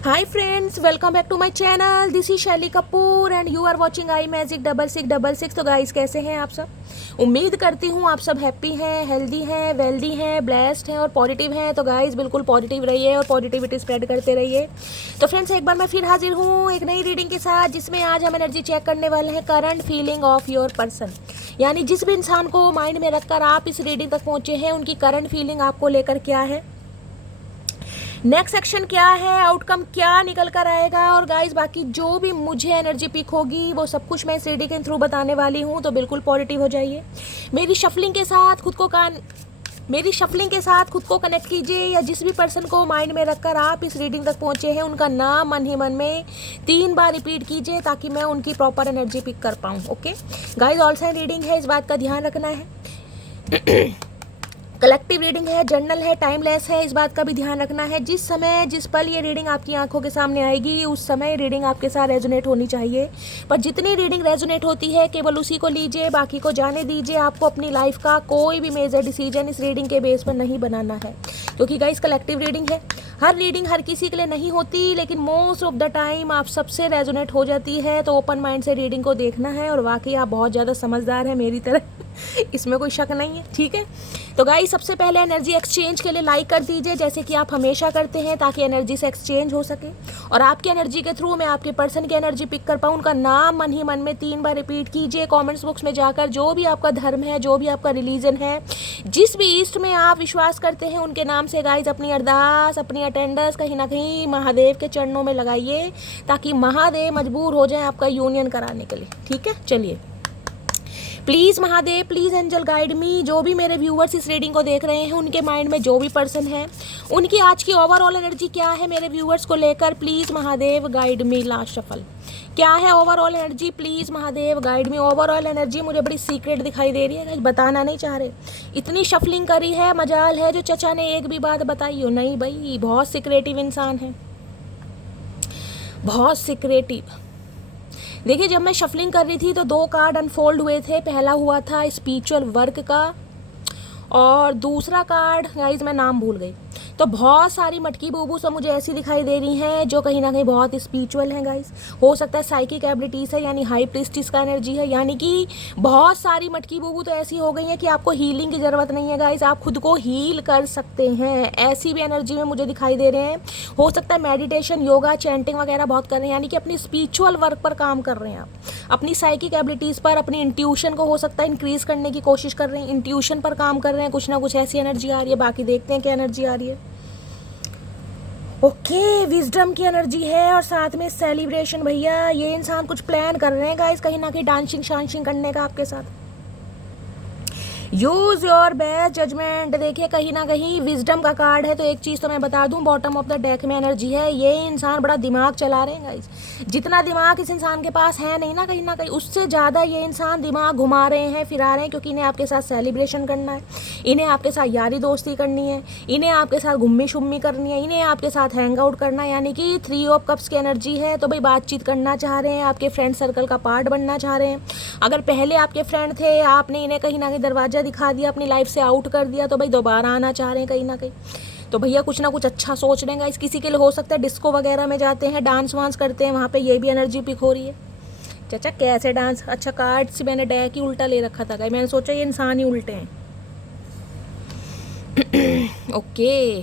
Hi friends, welcome back to my channel. This is Shaily Kapoor and you are watching I magic 6666। तो guys कैसे हैं आप सब? उम्मीद करती हूँ आप सब हैप्पी हैं, हेल्दी हैं, वेल्दी हैं, ब्लेस्ड हैं और पॉजिटिव हैं। तो गाइस बिल्कुल पॉजिटिव रहिए और पॉजिटिविटी स्प्रेड करते रहिए। तो फ्रेंड्स एक बार मैं फिर हाजिर हूँ एक नई रीडिंग के साथ, जिसमें आज हम एनर्जी चेक करने वाले हैं current feeling of your person. यानी जिस भी इंसान को माइंड में रखकर आप इस रीडिंग तक पहुँचे हैं, उनकी करंट फीलिंग आपको लेकर क्या है, नेक्स्ट सेक्शन क्या है, आउटकम क्या निकल कर आएगा। और गाइस बाकी जो भी मुझे एनर्जी पिक होगी वो सब कुछ मैं इस रीडिंग के थ्रू बताने वाली हूँ। तो बिल्कुल पॉजिटिव हो जाइए। मेरी शफलिंग के साथ खुद को कनेक्ट कीजिए, या जिस भी पर्सन को माइंड में रखकर आप इस रीडिंग तक पहुँचे हैं उनका नाम मन ही मन में 3 बार रिपीट कीजिए, ताकि मैं उनकी प्रॉपर एनर्जी पिक कर पाऊँ। Okay guys, all side reading है, इस बात का ध्यान रखना है। कलेक्टिव रीडिंग है, जर्नल है, टाइमलेस है, इस बात का भी ध्यान रखना है। जिस समय जिस पल ये रीडिंग आपकी आंखों के सामने आएगी, उस समय रीडिंग आपके साथ रेजोनेट होनी चाहिए। पर जितनी रीडिंग रेजोनेट होती है केवल उसी को लीजिए, बाकी को जाने दीजिए। आपको अपनी लाइफ का कोई भी मेजर डिसीजन इस रीडिंग के बेस पर नहीं बनाना है, क्योंकि गाइस कलेक्टिव रीडिंग है। हर रीडिंग हर किसी के लिए नहीं होती, लेकिन मोस्ट ऑफ द टाइम आप सबसे रेजोनेट हो जाती है। तो ओपन माइंड से रीडिंग को देखना है, और वाकई आप बहुत ज़्यादा समझदार हैं मेरी तरह, इसमें कोई शक नहीं है। ठीक है, तो गाइस सबसे पहले एनर्जी एक्सचेंज के लिए लाइक कर दीजिए, जैसे कि आप हमेशा करते हैं, ताकि एनर्जी से एक्सचेंज हो सके और आपकी एनर्जी के थ्रू मैं आपके पर्सन की एनर्जी पिक कर पाऊँ। उनका नाम मन ही मन में 3 बार रिपीट कीजिए। कमेंट्स बॉक्स में जाकर जो भी आपका धर्म है, जो भी आपका रिलीजन है, जिस भी ईस्ट में आप विश्वास करते हैं, उनके नाम से गाइस अपनी अरदास, अपनी अटेंडेंस कहीं ना कहीं महादेव के चरणों में लगाइए, ताकि महादेव मजबूर हो जाए आपका यूनियन कराने के लिए। ठीक है, चलिए please Mahadev, please angel guide me. जो भी मेरे व्यूअर्स इस रीडिंग को देख रहे हैं, उनके माइंड में जो भी पर्सन है, उनकी आज की ओवरऑल एनर्जी क्या है मेरे व्यूअर्स को लेकर, please Mahadev guide me. Last shuffle क्या है overall energy, please Mahadev guide me. Overall energy मुझे बड़ी सीक्रेट दिखाई दे रही है, बताना नहीं चाह रहे। इतनी शफलिंग करी है, मजाल है जो चचा ने एक भी बात बताई हो। नहीं भाई, बहुत सीक्रेटिव इंसान है, बहुत सीक्रेटिव। देखिए जब मैं शफलिंग कर रही थी तो 2 कार्ड अनफोल्ड हुए थे। पहला हुआ था स्पिरिचुअल वर्क का, और दूसरा कार्ड गाइज मैं नाम भूल गई। तो बहुत सारी मटकी बूबू सब मुझे ऐसी दिखाई दे रही हैं जो कहीं ना कहीं बहुत स्पिरिचुअल हैं गाइज। हो सकता है साइकिक एबिलिटीज़ है, यानी हाई प्रीस्टिस का एनर्जी है। यानी कि बहुत सारी मटकी बूबू तो ऐसी हो गई हैं कि आपको हीलिंग की ज़रूरत नहीं है गाइज, आप खुद को हील कर सकते हैं। ऐसी भी एनर्जी में मुझे दिखाई दे रहे हैं। हो सकता है मेडिटेशन, योगा, चैंटिंग वगैरह बहुत कर रहे हैं, यानी कि अपनी स्पिरिचुअल वर्क पर काम कर रहे हैं आप, अपनी साइकिक एबिलिटीज़ पर, अपनी इंट्यूशन को हो सकता है इंक्रीज़ करने की कोशिश कर रहे हैं, इंट्यूशन पर काम कर रहे हैं। कुछ ना कुछ ऐसी एनर्जी आ रही है, बाकी देखते हैं क्या एनर्जी आ रही है। ओके, विजडम की एनर्जी है और साथ में सेलिब्रेशन। भैया ये इंसान कुछ प्लान कर रहे हैं गाइस, कहीं ना कहीं डांसिंग शांसिंग करने का आपके साथ। Use your best judgement. देखिए कहीं ना कहीं विजडम का कार्ड है, तो एक चीज़ तो मैं बता दूं, बॉटम ऑफ द डेक में एनर्जी है। ये इंसान बड़ा दिमाग चला रहे हैं गाइस। जितना दिमाग इस इंसान के पास है नहीं ना, कहीं ना कहीं उससे ज़्यादा ये इंसान दिमाग घुमा रहे हैं, फिरा रहे हैं, क्योंकि इन्हें आपके साथ सेलिब्रेशन करना है, इन्हें आपके साथ यारी दोस्ती करनी है, इन्हें आपके साथ घुम्मी शुम्मी करनी है, इन्हें आपके साथ हैंग आउट करना है। यानी कि 3 ऑफ कप्स की एनर्जी है। तो भाई बातचीत करना चाह रहे हैं, आपके फ्रेंड सर्कल का पार्ट बनना चाह रहे हैं। अगर पहले आपके फ्रेंड थे, आपने इन्हें कहीं ना कहीं दरवाज़ा दिखा दिया, अपनी लाइफ से आउट कर दिया, तो भाई दोबारा आना चाह रहे हैं कहीं ना कहीं। तो भैया कुछ ना कुछ अच्छा सोच रहे हैं। इस किसी के लिए हो सकता है डिस्को वगैरह में जाते हैं, डांस वांस करते हैं, वहाँ पे ये भी एनर्जी पिक हो रही है। चाचा कैसे डांस, अच्छा कार्ड से मैंने डेक ही उल्टा ले रखा था गाइस, मैंने सोचा ये इंसान ही उल्टे हैं। ओके,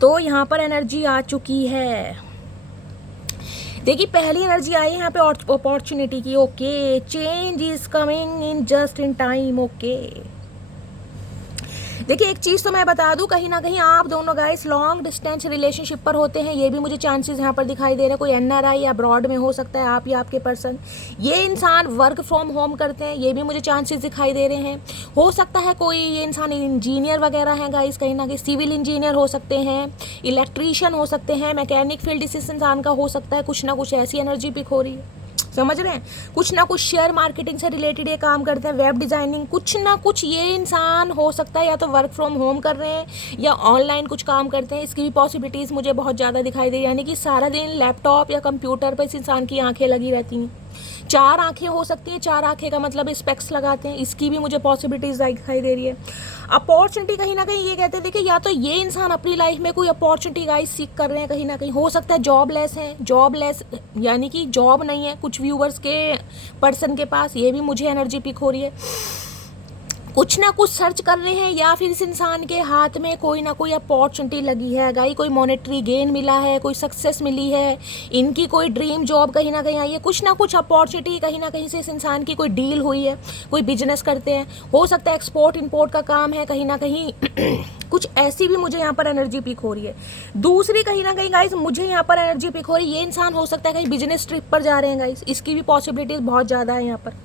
तो यहाँ पर एनर्जी आ चुकी है। देखिए पहली एनर्जी आई है यहाँ पे अपॉर्चुनिटी की। Okay, change is coming in just in time. Okay, देखिए एक चीज़ तो मैं बता दूं, कहीं ना कहीं आप दोनों गाइस लॉन्ग डिस्टेंस रिलेशनशिप पर होते हैं। ये भी मुझे चांसेस यहाँ पर दिखाई दे रहे हैं। कोई एनआरआई अब्रॉड में हो सकता है, आप या आपके पर्सन। ये इंसान वर्क फ्रॉम होम करते हैं, ये भी मुझे चांसेस दिखाई दे रहे हैं। हो सकता है कोई ये इंसान इंजीनियर वगैरह हैं गाइस, कहीं ना कहीं सिविल इंजीनियर हो सकते हैं, इलेक्ट्रीशियन हो सकते हैं, मैकेनिक फील्ड इस इंसान का हो सकता है। कुछ ना कुछ ऐसी एनर्जी पिक हो रही है, समझ रहे हैं। कुछ ना कुछ शेयर मार्केटिंग से रिलेटेड ये काम करते हैं, वेब डिज़ाइनिंग, कुछ ना कुछ ये इंसान हो सकता है या तो वर्क फ्रॉम होम कर रहे हैं या ऑनलाइन कुछ काम करते हैं। इसकी भी पॉसिबिलिटीज़ मुझे बहुत ज़्यादा दिखाई दे रही है। यानी कि सारा दिन लैपटॉप या कंप्यूटर पर इस इंसान की आंखें लगी रहती हैं। 4 आंखें हो सकती हैं, 4 आंखें का मतलब स्पेक्स लगाते हैं, इसकी भी मुझे पॉसिबिलिटीज दिखाई दे रही है। अपॉर्चुनिटी कहीं ना कहीं ये कहते हैं, देखिए या तो ये इंसान अपनी लाइफ में कोई अपॉर्चुनिटी गाइस सीख कर रहे हैं, कहीं ना कहीं हो सकता है जॉबलेस हैं, जॉबलेस यानी कि जॉब नहीं है कुछ व्यूवर्स के पर्सन के पास, ये भी मुझे एनर्जी पिक हो रही है। कुछ ना कुछ सर्च कर रहे हैं, या फिर इस इंसान के हाथ में कोई ना कोई अपॉर्चुनिटी लगी है गाई, कोई मॉनेटरी गेन मिला है, कोई सक्सेस मिली है, इनकी कोई ड्रीम जॉब कहीं ना कहीं आई है, कुछ ना कुछ अपॉर्चुनिटी कहीं ना कहीं से इस इंसान की कोई डील हुई है, कोई बिजनेस करते हैं, हो सकता है एक्सपोर्ट इंपोर्ट का काम है कहीं ना कहीं कुछ ऐसी भी मुझे यहाँ पर एनर्जी पिक हो रही है। दूसरी कहीं ना कहीं गाइस मुझे यहाँ पर एनर्जी पिक हो रही है, ये इंसान हो सकता है कहीं बिजनेस ट्रिप पर जा रहे हैं गाइस, इसकी भी पॉसिबिलिटीज बहुत ज़्यादा है यहाँ पर।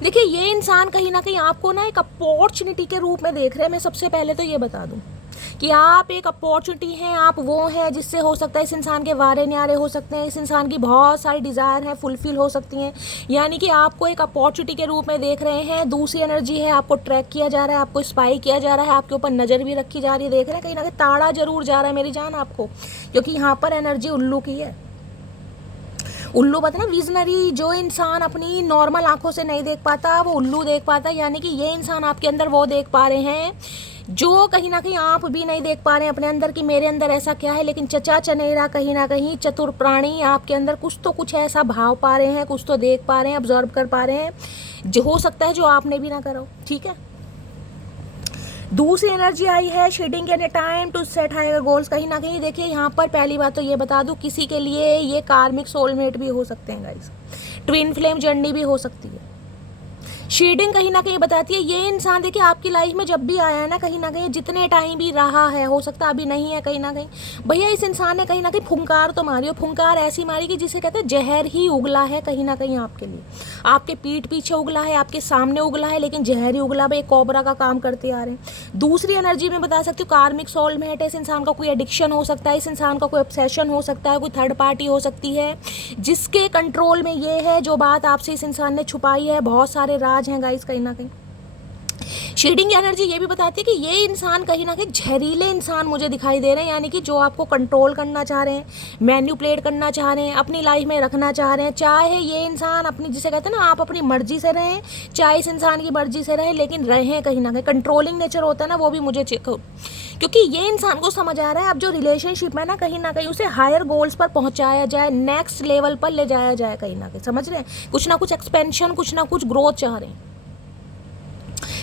देखिए ये इंसान कहीं ना कहीं आपको ना एक अपॉर्चुनिटी के रूप में देख रहे हैं। मैं सबसे पहले तो ये बता दूं कि आप एक अपॉर्चुनिटी हैं, आप वो हैं जिससे हो सकता है इस इंसान के वारे न्यारे हो सकते हैं, इस इंसान की बहुत सारी डिज़ायर हैं फुलफिल हो सकती हैं, यानी कि आपको एक अपॉर्चुनिटी के रूप में देख रहे हैं। दूसरी एनर्जी है आपको ट्रैक किया जा रहा है, आपको स्पाई किया जा रहा है, आपके ऊपर नज़र भी रखी जा रही है, देख रहे हैं कहीं ना कहीं ताड़ा जरूर जा रहा है मेरी जान आपको, क्योंकि यहाँ पर एनर्जी उल्लू की है। उल्लू पता ना विजनरी, जो इंसान अपनी नॉर्मल आंखों से नहीं देख पाता वो उल्लू देख पाता, यानी कि ये इंसान आपके अंदर वो देख पा रहे हैं जो कहीं ना कहीं आप भी नहीं देख पा रहे हैं अपने अंदर कि मेरे अंदर ऐसा क्या है। लेकिन चचा चनेरा कहीं ना कहीं चतुर प्राणी आपके अंदर कुछ तो कुछ ऐसा भाव पा रहे हैं, कुछ तो देख पा रहे हैं, ऑब्जर्व कर पा रहे हैं, जो हो सकता है जो आपने भी ना करा हो। ठीक है, दूसरी एनर्जी आई है shedding at a time to set higher goals. कहीं ना कहीं देखिए यहाँ पर पहली बात तो ये बता दूँ, किसी के लिए ये कार्मिक सोलमेट भी हो सकते हैं गाइस, ट्विन फ्लेम जर्नी भी हो सकती है। शेडिंग कहीं ना कहीं बताती है ये इंसान देखिए आपकी लाइफ में जब भी आया है ना, कहीं ना कहीं जितने टाइम भी रहा है, हो सकता है अभी नहीं है कहीं ना कहीं, भैया इस इंसान ने कहीं ना कहीं फुंकार तो मारी हो, फुंकार ऐसी मारी कि जिसे कहते हैं जहर ही उगला है कहीं ना कहीं आपके लिए, आपके पीठ पीछे उगला है, आपके सामने उगला है, लेकिन जहर ही उगला, भाई कोबरा का काम करते आ रहे हैं। दूसरी एनर्जी में बता सकती हूँ कार्मिक सोलमेट है, इस इंसान का कोई एडिक्शन हो सकता है, इस इंसान का कोई ऑब्सेशन हो सकता है, कोई थर्ड पार्टी हो सकती है जिसके कंट्रोल में ये है जो बात आपसे इस इंसान ने छुपाई है, बहुत सारे राज हैं गाइस कहीं ना कहीं। शेडिंग एनर्जी ये भी बताती है कि ये इंसान कहीं ना कहीं जहरीले इंसान मुझे दिखाई दे रहे हैं, यानी कि जो आपको कंट्रोल करना चाह रहे हैं, मैन्युपुलेट करना चाह रहे हैं, अपनी लाइफ में रखना चाह रहे हैं, चाहे ये इंसान अपनी जिसे कहते हैं ना आप अपनी मर्जी से रहें, चाहे इस इंसान की मर्जी से रहें, लेकिन रहें कहीं ना कहीं कंट्रोलिंग नेचर होता है ना, वो भी मुझे क्योंकि ये इंसान को समझ आ रहा है अब जो रिलेशनशिप है ना कहीं उसे हायर गोल्स पर पहुंचाया जाए, नेक्स्ट लेवल पर ले जाया जाए, कहीं ना कहीं समझ रहे हैं, कुछ ना कुछ एक्सपेंशन, कुछ ना कुछ ग्रोथ चाह रहे हैं।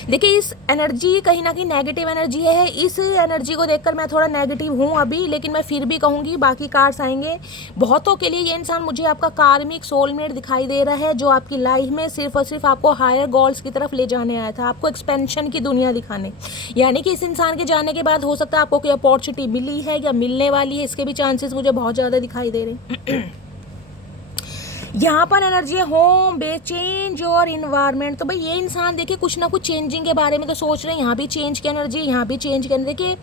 देखिए इस एनर्जी कहीं ना कहीं नेगेटिव एनर्जी है, इस एनर्जी को देखकर मैं थोड़ा नेगेटिव हूँ अभी, लेकिन मैं फिर भी कहूँगी बाकी कार्ड्स आएंगे। बहुतों के लिए ये इंसान मुझे आपका कार्मिक सोलमेट दिखाई दे रहा है, जो आपकी लाइफ में सिर्फ और सिर्फ आपको हायर गोल्स की तरफ ले जाने आया था, आपको एक्सपेंशन की दुनिया दिखाने, यानी कि इस इंसान के जाने के बाद हो सकता है आपको कोई अपॉर्चुनिटी मिली है या मिलने वाली है, इसके भी चांसेस मुझे बहुत ज़्यादा दिखाई दे रहे हैं। यहाँ पर एनर्जी है होम बेस चेंज और इन्वायरमेंट। तो भाई ये इंसान देखिए कुछ ना कुछ चेंजिंग के बारे में तो सोच रहे हैं, यहाँ भी चेंज की एनर्जी, यहाँ भी चेंज की एनर्जी। देखिए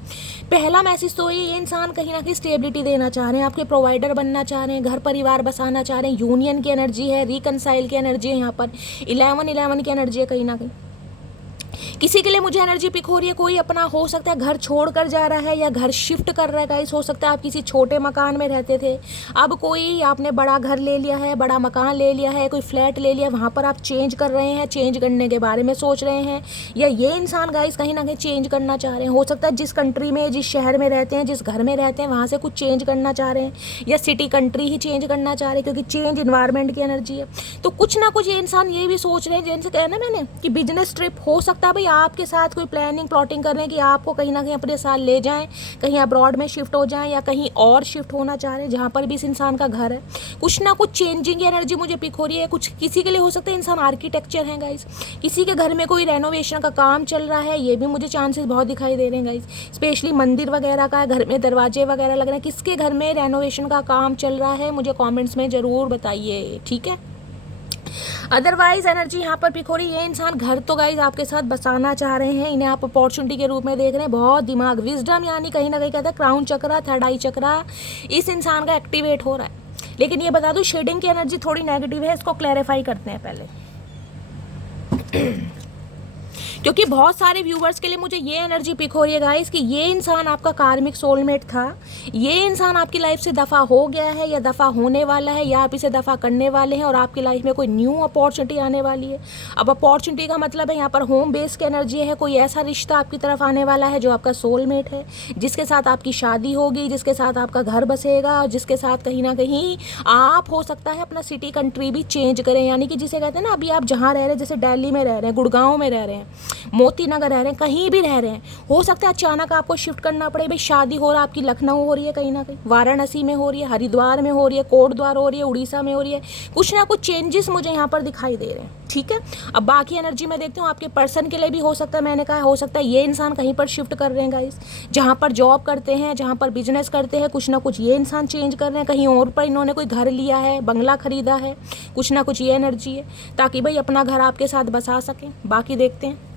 पहला मैसेज तो ये इंसान कहीं ना कहीं स्टेबिलिटी देना चाह रहे हैं, आपके प्रोवाइडर बनना चाह रहे हैं, घर परिवार बसाना चाह रहे हैं, यूनियन की एनर्जी है, रिकनसाइल की एनर्जी है, यहाँ पर 11 की एनर्जी है कहीं ना कहीं। किसी के लिए मुझे एनर्जी पिक हो रही है, कोई अपना हो सकता है घर छोड़ कर जा रहा है या घर शिफ्ट कर रहा है गाइस, हो सकता है आप किसी छोटे मकान में रहते थे, अब कोई आपने बड़ा घर ले लिया है, बड़ा मकान ले लिया है, कोई फ्लैट ले लिया, वहाँ पर आप चेंज कर रहे हैं, चेंज करने के बारे में सोच रहे हैं, या ये इंसान गाइस कहीं ना कहीं चेंज करना चाह रहे हैं, हो सकता है जिस कंट्री में जिस शहर में रहते हैं, जिस घर में रहते हैं वहाँ से कुछ चेंज करना चाह रहे हैं, या सिटी कंट्री ही चेंज करना चाह रहे हैं, क्योंकि चेंज इन्वायरमेंट की एनर्जी है। तो कुछ ना कुछ ये इंसान ये भी सोच रहे हैं, जैसे कहना मैंने कि बिजनेस ट्रिप हो सकता है भाई आपके साथ कोई प्लानिंग प्लॉटिंग कर रहे हैं कि आपको कहीं ना कहीं अपने साथ ले जाएं, कहीं अब्रॉड में शिफ्ट हो जाएं या कहीं और शिफ्ट होना चाह रहे हैं जहाँ पर भी इस इंसान का घर है। कुछ ना कुछ चेंजिंग की एनर्जी मुझे पिक हो रही है। कुछ किसी के लिए हो सकता है इंसान आर्किटेक्चर है गाइस, किसी के घर में कोई रेनोवेशन का काम चल रहा है, ये भी मुझे चांसेस बहुत दिखाई दे रहे हैं गाइस, स्पेशली मंदिर वगैरह का, घर में दरवाजे वगैरह लग रहे हैं, किसके घर में रेनोवेशन का काम चल रहा है मुझे कॉमेंट्स में ज़रूर बताइए, ठीक है। अदरवाइज एनर्जी यहाँ पर पिक हो रही है, ये इंसान घर तो गाइज आपके साथ बसाना चाह रहे हैं, इन्हें आप अपॉर्चुनिटी के रूप में देख रहे हैं, बहुत दिमाग विजडम यानी कहीं ना कहीं कहता है क्राउन चक्रा, थर्ड आई चक्रा इस इंसान का एक्टिवेट हो रहा है। लेकिन ये बता दूं शेडिंग की एनर्जी थोड़ी नेगेटिव है, इसको क्लैरिफाई करते हैं पहले। क्योंकि बहुत सारे व्यूवर्स के लिए मुझे ये एनर्जी पिक हो रही है गाइस कि ये इंसान आपका कार्मिक सोलमेट था, ये इंसान आपकी लाइफ से दफ़ा हो गया है या दफ़ा होने वाला है या आप इसे दफ़ा करने वाले हैं और आपकी लाइफ में कोई न्यू अपॉर्चुनिटी आने वाली है। अब अपॉर्चुनिटी का मतलब है यहाँ पर होम बेस की एनर्जी है, कोई ऐसा रिश्ता आपकी तरफ आने वाला है जो आपका सोलमेट है, जिसके साथ आपकी शादी होगी, जिसके साथ आपका घर बसेगा और जिसके साथ कहीं ना कहीं आप हो सकता है अपना सिटी कंट्री भी चेंज करें। यानी कि जिसे कहते हैं ना, अभी आप जहाँ रह रहे हैं, जैसे दिल्ली में रह रहे हैं, गुड़गांव में रह रहे हैं, मोती नगर रह रहे हैं, कहीं भी रह रहे हैं, हो सकता है अचानक आपको शिफ्ट करना पड़े। भाई शादी हो रहा है आपकी लखनऊ हो रही है, कहीं ना कहीं वाराणसी में हो रही है, हरिद्वार में हो रही है, कोटद्वार हो रही है, उड़ीसा में हो रही है, कुछ ना कुछ चेंजेस मुझे यहाँ पर दिखाई दे रहे हैं। ठीक है, अब बाकी एनर्जी में देखती हूँ आपके पर्सन के लिए भी हो सकता है। मैंने कहा हो सकता है ये इंसान कहीं पर शिफ्ट कर रहे हैं गाइस, जहाँ पर जॉब करते हैं, जहाँ पर बिजनेस करते हैं, कुछ ना कुछ ये इंसान चेंज कर रहे हैं, कहीं और पर इन्होंने कोई घर लिया है, बंगला खरीदा है, कुछ ना कुछ ये एनर्जी है, ताकि भाई अपना घर आपके साथ बसा सकें। बाकी देखते हैं।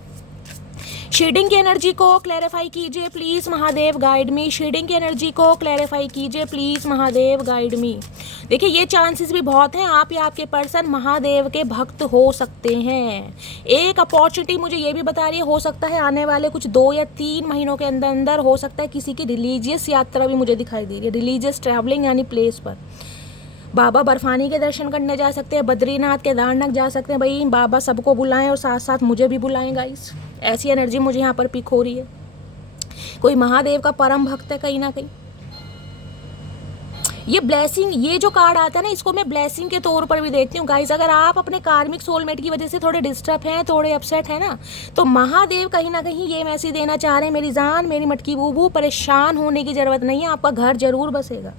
शेडिंग की एनर्जी को क्लैरिफाई कीजिए प्लीज़ महादेव गाइड मी। शेडिंग की एनर्जी को क्लैरिफाई कीजिए प्लीज़ महादेव गाइड मी। देखिए ये चांसेस भी बहुत हैं आप या आपके पर्सन महादेव के भक्त हो सकते हैं। एक अपॉर्चुनिटी मुझे ये भी बता रही है, हो सकता है आने वाले कुछ 2 या 3 महीनों के अंदर अंदर हो सकता है किसी की रिलीजियस यात्रा भी मुझे दिखाई दे रही है। रिलीजियस ट्रैवलिंग यानी प्लेस पर बाबा बर्फानी के दर्शन करने जा सकते हैं, बद्रीनाथ केदारनाथ जा सकते हैं। भाई बाबा सबको बुलाएं और साथ साथ मुझे भी बुलाएं गाइस। ऐसी एनर्जी मुझे यहाँ पर पिक हो रही है। कोई महादेव का परम भक्त है कहीं ना कहीं। ये ब्लेसिंग, ये जो कार्ड आता है ना, इसको मैं ब्लेसिंग के तौर पर भी देखती हूँ गाइस। अगर आप अपने कार्मिक सोलमेट की वजह से थोड़े डिस्टर्ब हैं, थोड़े अपसेट हैं ना, तो महादेव कहीं ना कहीं ये मैसेज देना चाह रहे हैं, मेरी जान, मेरी मटकी बूबू, परेशान होने की ज़रूरत नहीं है, आपका घर जरूर बसेगा।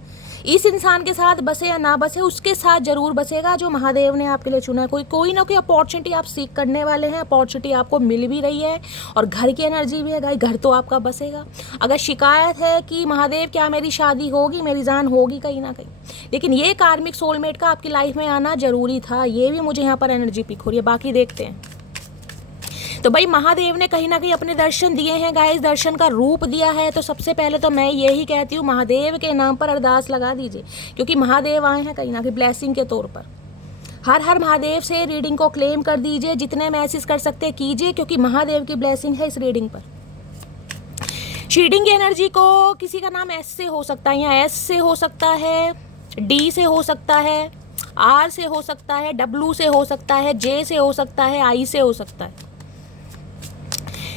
इस इंसान के साथ बसे या ना बसे, उसके साथ जरूर बसेगा जो महादेव ने आपके लिए चुना है। कोई ना कोई अपॉर्चुनिटी आप सीख करने वाले हैं, अपॉर्चुनिटी आपको मिल भी रही है और घर की एनर्जी भी है गाइस, घर तो आपका बसेगा। अगर शिकायत है कि महादेव क्या मेरी शादी होगी, मेरी जान होगी कहीं ना कहीं, लेकिन ये कार्मिक सोलमेट का आपकी लाइफ में आना जरूरी था, ये भी मुझे यहाँ पर एनर्जी पिक हो रही है। बाकी देखते हैं। तो भाई महादेव ने कहीं ना कहीं अपने दर्शन दिए हैं गाइस, दर्शन का रूप दिया है। तो सबसे पहले तो मैं यही कहती हूँ, महादेव के नाम पर अरदास लगा दीजिए, क्योंकि महादेव आए हैं कहीं ना कहीं ब्लेसिंग के तौर पर। हर हर महादेव से रीडिंग को क्लेम कर दीजिए, जितने मैसेज कर सकते कीजिए, क्योंकि महादेव की ब्लेसिंग है इस रीडिंग पर। रीडिंग की एनर्जी को किसी का नाम एस से हो सकता है, या एस से हो सकता है, डी से हो सकता है, आर से हो सकता है, डब्ल्यू से हो सकता है, जे से हो सकता है, आई से हो सकता है।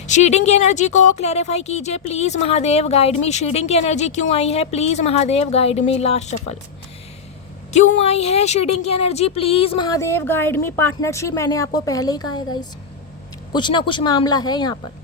शीडिंग की एनर्जी को क्लैरिफाई कीजिए प्लीज़ महादेव गाइड मी। शीडिंग की एनर्जी क्यों आई है please Mahadev guide me. Last shuffle क्यों आई है शीडिंग की energy please Mahadev guide me. Partnership, मैंने आपको पहले ही कहा है गाइस, कुछ ना कुछ मामला है यहाँ पर।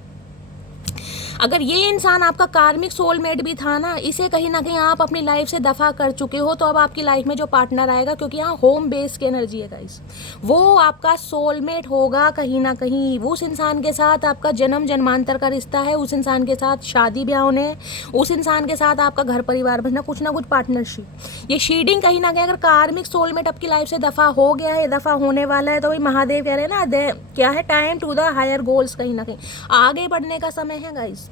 अगर ये इंसान आपका कार्मिक सोलमेट भी था ना, इसे कहीं ना कहीं आप अपनी लाइफ से दफ़ा कर चुके हो, तो अब आपकी लाइफ में जो पार्टनर आएगा, क्योंकि यहाँ होम बेस की एनर्जी है गाइस, वो आपका सोलमेट होगा कहीं ना कहीं। उस इंसान के साथ आपका जन्म जन्मांतर का रिश्ता है, उस इंसान के साथ शादी ब्याह होने, उस इंसान के साथ आपका घर परिवार बनना, कुछ ना कुछ पार्टनरशिप। ये शीडिंग कहीं ना कहीं अगर कार्मिक सोलमेट आपकी लाइफ से दफ़ा हो गया है, दफ़ा होने वाला है, तो भाई महादेव कह रहे हैं ना, क्या है, time to the higher goals, कहीं ना कहीं आगे बढ़ने का समय है गाइस।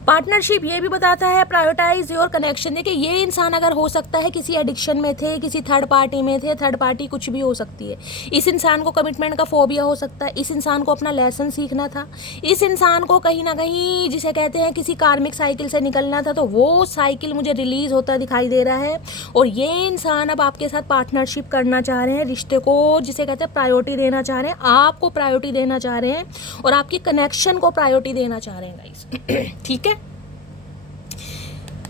पार्टनरशिप ये भी बताता है प्रायोरिटाइज योर कनेक्शन। देखिए ये इंसान अगर हो सकता है किसी एडिक्शन में थे, किसी थर्ड पार्टी में थे, थर्ड पार्टी कुछ भी हो सकती है। इस इंसान को कमिटमेंट का फोबिया हो सकता है, इस इंसान को अपना लेसन सीखना था, इस इंसान को कहीं ना कहीं जिसे कहते हैं किसी कार्मिक साइकिल से निकलना था, तो वो साइकिल मुझे रिलीज होता दिखाई दे रहा है। और ये इंसान अब आपके साथ पार्टनरशिप करना चाह रहे हैं, रिश्ते को जिसे कहते हैं प्रायोरिटी देना चाह रहे हैं, आपको प्रायोरिटी देना चाह रहे हैं और आपकी कनेक्शन को प्रायोरिटी देना चाह रहे हैं गाइस। ठीक है,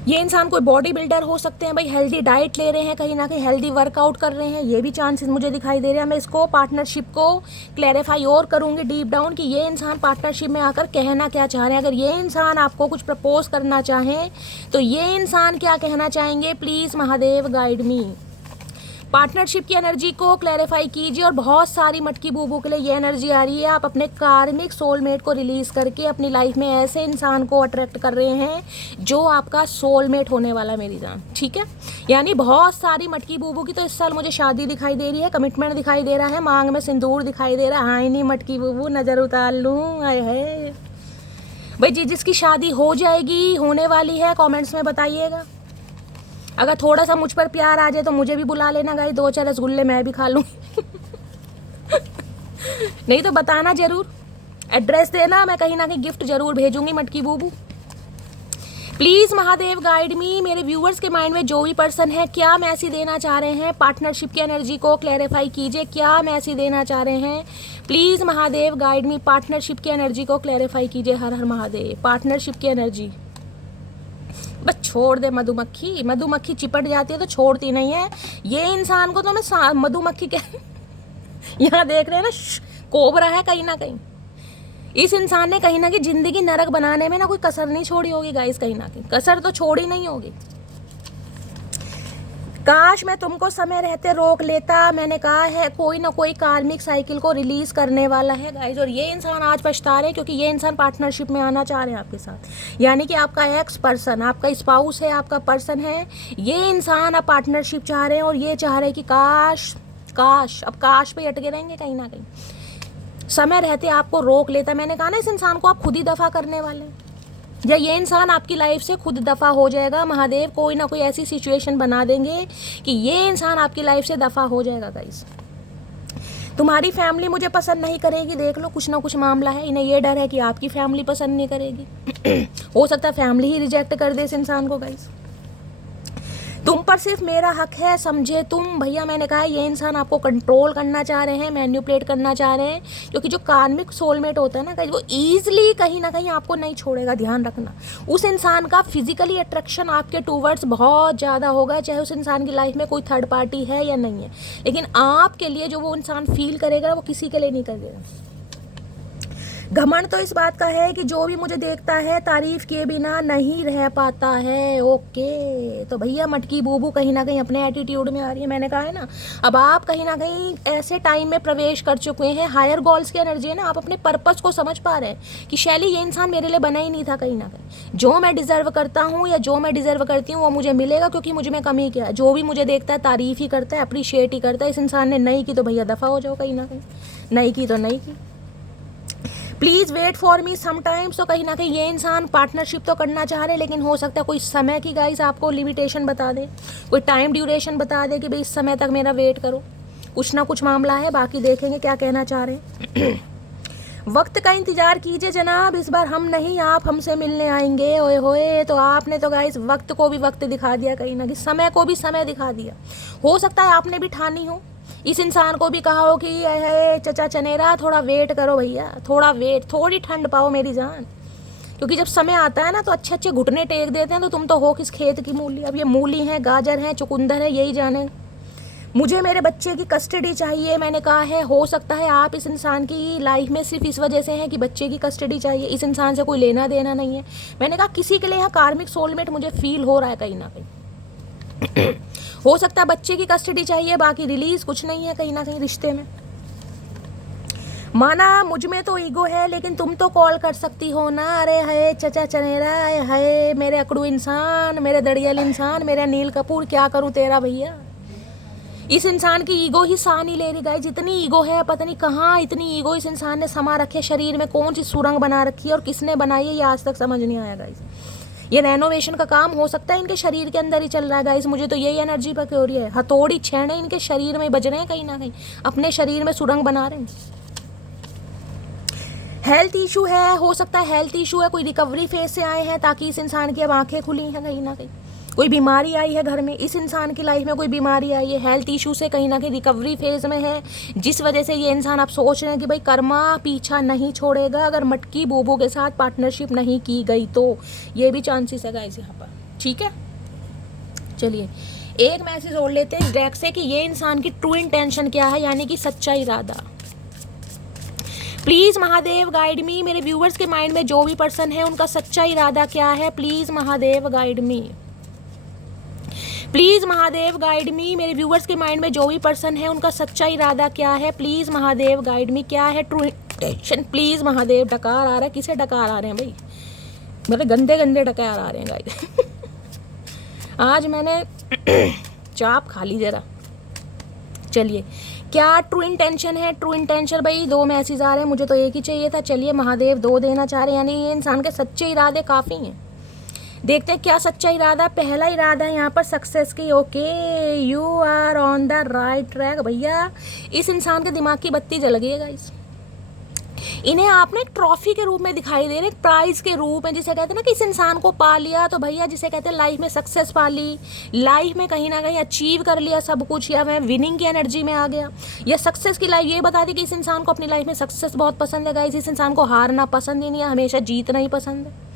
ये इंसान कोई बॉडी बिल्डर हो सकते हैं, भाई हेल्दी डाइट ले रहे हैं, कहीं ना कहीं हेल्दी वर्कआउट कर रहे हैं, ये भी चांसेस मुझे दिखाई दे रहे हैं। मैं इसको पार्टनरशिप को क्लैरिफाई और करूंगी डीप डाउन कि ये इंसान पार्टनरशिप में आकर कहना क्या चाह रहे हैं। अगर ये इंसान आपको कुछ प्रपोज करना चाहें तो ये इंसान क्या कहना चाहेंगे please Mahadev guide me. Partnership की एनर्जी को क्लैरिफाई कीजिए। और बहुत सारी मटकी बूबू के लिए ये एनर्जी आ रही है, आप अपने कार्मिक सोलमेट को रिलीज करके अपनी लाइफ में ऐसे इंसान को अट्रैक्ट कर रहे हैं जो आपका सोलमेट होने वाला है मेरी जान। ठीक है, यानी बहुत सारी मटकी बूबू की तो इस साल मुझे शादी दिखाई दे रही है, कमिटमेंट दिखाई दे रहा है, मांग में सिंदूर दिखाई दे रहा है। हाँ नहीं मटकी बूबू, नज़र उतार लूँ है भाई जी। जिसकी शादी हो जाएगी, होने वाली है, कमेंट्स में बताइएगा। अगर थोड़ा सा मुझ पर प्यार आ जाए तो मुझे भी बुला लेना गाइस, 2-4 रसगुल्ले मैं भी खा लूँगी। नहीं तो बताना ज़रूर। एड्रेस देना, मैं कहीं ना कहीं गिफ्ट जरूर भेजूंगी मटकी बूबू। प्लीज महादेव गाइड मी, मेरे व्यूअर्स के माइंड में जो भी पर्सन है क्या मैसेज देना चाह रहे हैं, पार्टनरशिप की एनर्जी को क्लैरिफाई कीजिए, क्या मैसेज देना चाह रहे हैं। Please Mahadev guide me, partnership की एनर्जी को क्लैरिफाई कीजिए। हर हर महादेव। पार्टनरशिप की एनर्जी बस छोड़ दे मधुमक्खी, मधुमक्खी चिपट जाती है तो छोड़ती नहीं है। ये इंसान को तो मैं मधुमक्खी कह यहाँ देख रहे हैं ना, कोबरा है कहीं ना कहीं। इस इंसान ने कहीं ना कहीं जिंदगी नरक बनाने में ना कोई कसर नहीं छोड़ी होगी गाइस, कहीं ना कहीं कसर तो छोड़ी नहीं होगी। काश मैं तुमको समय रहते रोक लेता, मैंने कहा है कोई ना कोई कार्मिक साइकिल को रिलीज करने वाला है गाइस, और ये इंसान आज पछता रहे हैं क्योंकि ये इंसान पार्टनरशिप में आना चाह रहे हैं आपके साथ। यानी कि आपका एक्स पर्सन, आपका स्पाउस है, आपका पर्सन है, ये इंसान अब पार्टनरशिप चाह रहे हैं और ये चाह रहे हैं कि काश काश, अब काश पे अटके रहेंगे कहीं ना कहीं। समय रहते आपको रोक लेता। मैंने कहा ना इस इंसान को आप खुद ही दफा करने वाले हैं, या ये इंसान आपकी लाइफ से खुद दफा हो जाएगा। महादेव कोई ना कोई ऐसी सिचुएशन बना देंगे कि ये इंसान आपकी लाइफ से दफा हो जाएगा गाइस। तुम्हारी फैमिली मुझे पसंद नहीं करेगी, देख लो कुछ ना कुछ मामला है। इन्हें ये डर है कि आपकी फैमिली पसंद नहीं करेगी। हो सकता है फैमिली ही रिजेक्ट कर दे इस इंसान को गाइस। तुम पर सिर्फ मेरा हक है, समझे तुम भैया। मैंने कहा ये इंसान आपको कंट्रोल करना चाह रहे हैं, मैन्युपुलेट करना चाह रहे हैं, क्योंकि जो कार्मिक सोलमेट होता है ना गाइस, वो ईजिली कहीं ना कहीं आपको नहीं छोड़ेगा। ध्यान रखना, उस इंसान का फिजिकली अट्रैक्शन आपके टूवर्ड्स बहुत ज़्यादा होगा, चाहे उस इंसान की लाइफ में कोई थर्ड पार्टी है या नहीं है, लेकिन आपके लिए जो वो इंसान फील करेगा वो किसी के लिए नहीं करेगा। घमंड तो इस बात का है कि जो भी मुझे देखता है तारीफ किए बिना नहीं रह पाता है। ओके, तो भैया मटकी बूबू कहीं ना कहीं अपने एटीट्यूड में आ रही है। मैंने कहा है ना, अब आप कहीं ना कहीं ऐसे टाइम में प्रवेश कर चुके हैं, हायर गोल्स की एनर्जी है ना, आप अपने पर्पस को समझ पा रहे हैं कि शैली ये इंसान मेरे लिए बना ही नहीं था। कहीं ना कहीं जो मैं डिजर्व करता हूँ या जो मैं डिजर्व करती हूँ वो मुझे मिलेगा, क्योंकि मुझे में कमी क्या है। जो भी मुझे देखता है तारीफ ही करता है, अप्रिशिएट ही करता है। इस इंसान ने नहीं की तो भैया दफ़ा हो जाओ कहीं ना कहीं, नहीं की तो नहीं की। Please wait for me sometimes. तो कहीं ना कहीं ये इंसान पार्टनरशिप तो करना चाह रहे हैं, लेकिन हो सकता है कोई समय की गाइस आपको लिमिटेशन बता दे, कोई टाइम ड्यूरेशन बता दे कि भाई इस समय तक मेरा वेट करो। कुछ ना कुछ मामला है, बाकी देखेंगे क्या कहना चाह रहे हैं। वक्त का इंतजार कीजिए जनाब, इस बार हम नहीं आप हमसे मिलने आएंगे। ओए होए, तो आपने तो गाइस वक्त को भी वक्त दिखा दिया, कहीं ना कहीं समय को भी समय दिखा दिया। हो सकता है आपने भी ठानी हो, इस इंसान को भी कहा हो कि है चचा चनेरा थोड़ा वेट करो भैया, थोड़ा वेट, थोड़ी ठंड पाओ मेरी जान, क्योंकि जब समय आता है ना तो अच्छे अच्छे घुटने टेक देते हैं। तो तुम तो हो किस खेत की मूली, अब ये मूली है, गाजर है, चुकंदर है, यही जाने। मुझे मेरे बच्चे की कस्टडी चाहिए। मैंने कहा है हो सकता है आप इस इंसान की लाइफ में सिर्फ इस वजह से हैं कि बच्चे की कस्टडी चाहिए, इस इंसान से कोई लेना देना नहीं है। मैंने कहा किसी के लिए यहाँ कार्मिक सोलमेट मुझे फील हो रहा है कहीं ना कहीं। हो सकता है बच्चे की कस्टडी चाहिए, बाकी रिलीज कुछ नहीं है कहीं ना कहीं रिश्ते में। माना मुझ में तो ईगो है, लेकिन तुम तो कॉल कर सकती हो ना। अरे हाय चचा चनेरा, हाय मेरे अकड़ू इंसान, मेरे दड़ियल इंसान, मेरे अनिल कपूर, क्या करूं तेरा भैया। इस इंसान की ईगो ही सा नहीं ले रही गाइस, जितनी ईगो है पता नहीं कहाँ इतनी ईगो इस इंसान ने समा रखी है शरीर में। कौन सी सुरंग बना रखी है और किसने बनाई है ये आज तक समझ नहीं आया गाइस। ये रेनोवेशन का काम हो सकता है इनके शरीर के अंदर ही चल रहा है गाइस, मुझे तो यही एनर्जी पर हो रही है। हथौड़ी छेड़े इनके शरीर में बज रहे हैं, कहीं ना कहीं अपने शरीर में सुरंग बना रहे हैं। हेल्थ इशू है, हो सकता है हेल्थ इशू है, कोई रिकवरी फेज से आए हैं ताकि इस इंसान की अब आंखें खुली हैं। कहीं ना कहीं कोई बीमारी आई है घर में, इस इंसान की लाइफ में कोई बीमारी आई है, हेल्थ इशू से कहीं ना कहीं रिकवरी फेज में है, जिस वजह से ये इंसान आप सोच रहे हैं कि भाई कर्मा पीछा नहीं छोड़ेगा अगर मटकी बूबू के साथ पार्टनरशिप नहीं की गई तो। ये भी चांसेस है गाइस यहाँ पर, ठीक है। चलिए एक मैसेज और लेते हैं इस डेक से कि ये इंसान की ट्रू इंटेंशन क्या है, यानी कि सच्चा इरादा। प्लीज़ महादेव गाइड मी, मेरे व्यूवर्स के माइंड में जो भी पर्सन है उनका सच्चा इरादा क्या है। Please Mahadev guide me, please Mahadev guide मी, मेरे व्यूवर्स के माइंड में जो भी पर्सन है उनका सच्चा इरादा क्या है। प्लीज़ महादेव गाइड मी, क्या है ट्रू इंटेंशन। प्लीज़ महादेव, डकार आ रहा है, किसे डकार आ रहे हैं भाई, मेरे गंदे गंदे डकार आ रहे हैं गाइस। आज मैंने चाप खा ली जरा। चलिए क्या ट्रू इंटेंशन है। ट्रू इंटेंशन भाई दो मैसेज आ रहे हैं, मुझे तो एक ही चाहिए था। चलिए महादेव दो देना चाह रहे हैं, यानी ये इंसान के सच्चे इरादे काफ़ी हैं। देखते हैं क्या सच्चा इरादा। पहला इरादा है यहाँ पर सक्सेस की। Okay, you are on the right track. भैया इस इंसान के दिमाग की बत्ती जल गई है गाइस, इन्हें आपने एक ट्रॉफी के रूप में दिखाई दे रहे, एक प्राइज के रूप में, जिसे कहते हैं ना कि इस इंसान को पा लिया तो भैया जिसे कहते हैं लाइफ में सक्सेस पा ली, लाइफ में कहीं ना कहीं अचीव कर लिया सब कुछ, या मैं विनिंग की एनर्जी में आ गया, या सक्सेस की लाइफ। ये बता दी कि इस इंसान को अपनी लाइफ में सक्सेस बहुत पसंद है गाइस, इस इंसान को हारना पसंद ही नहीं है, हमेशा जीतना ही पसंद है,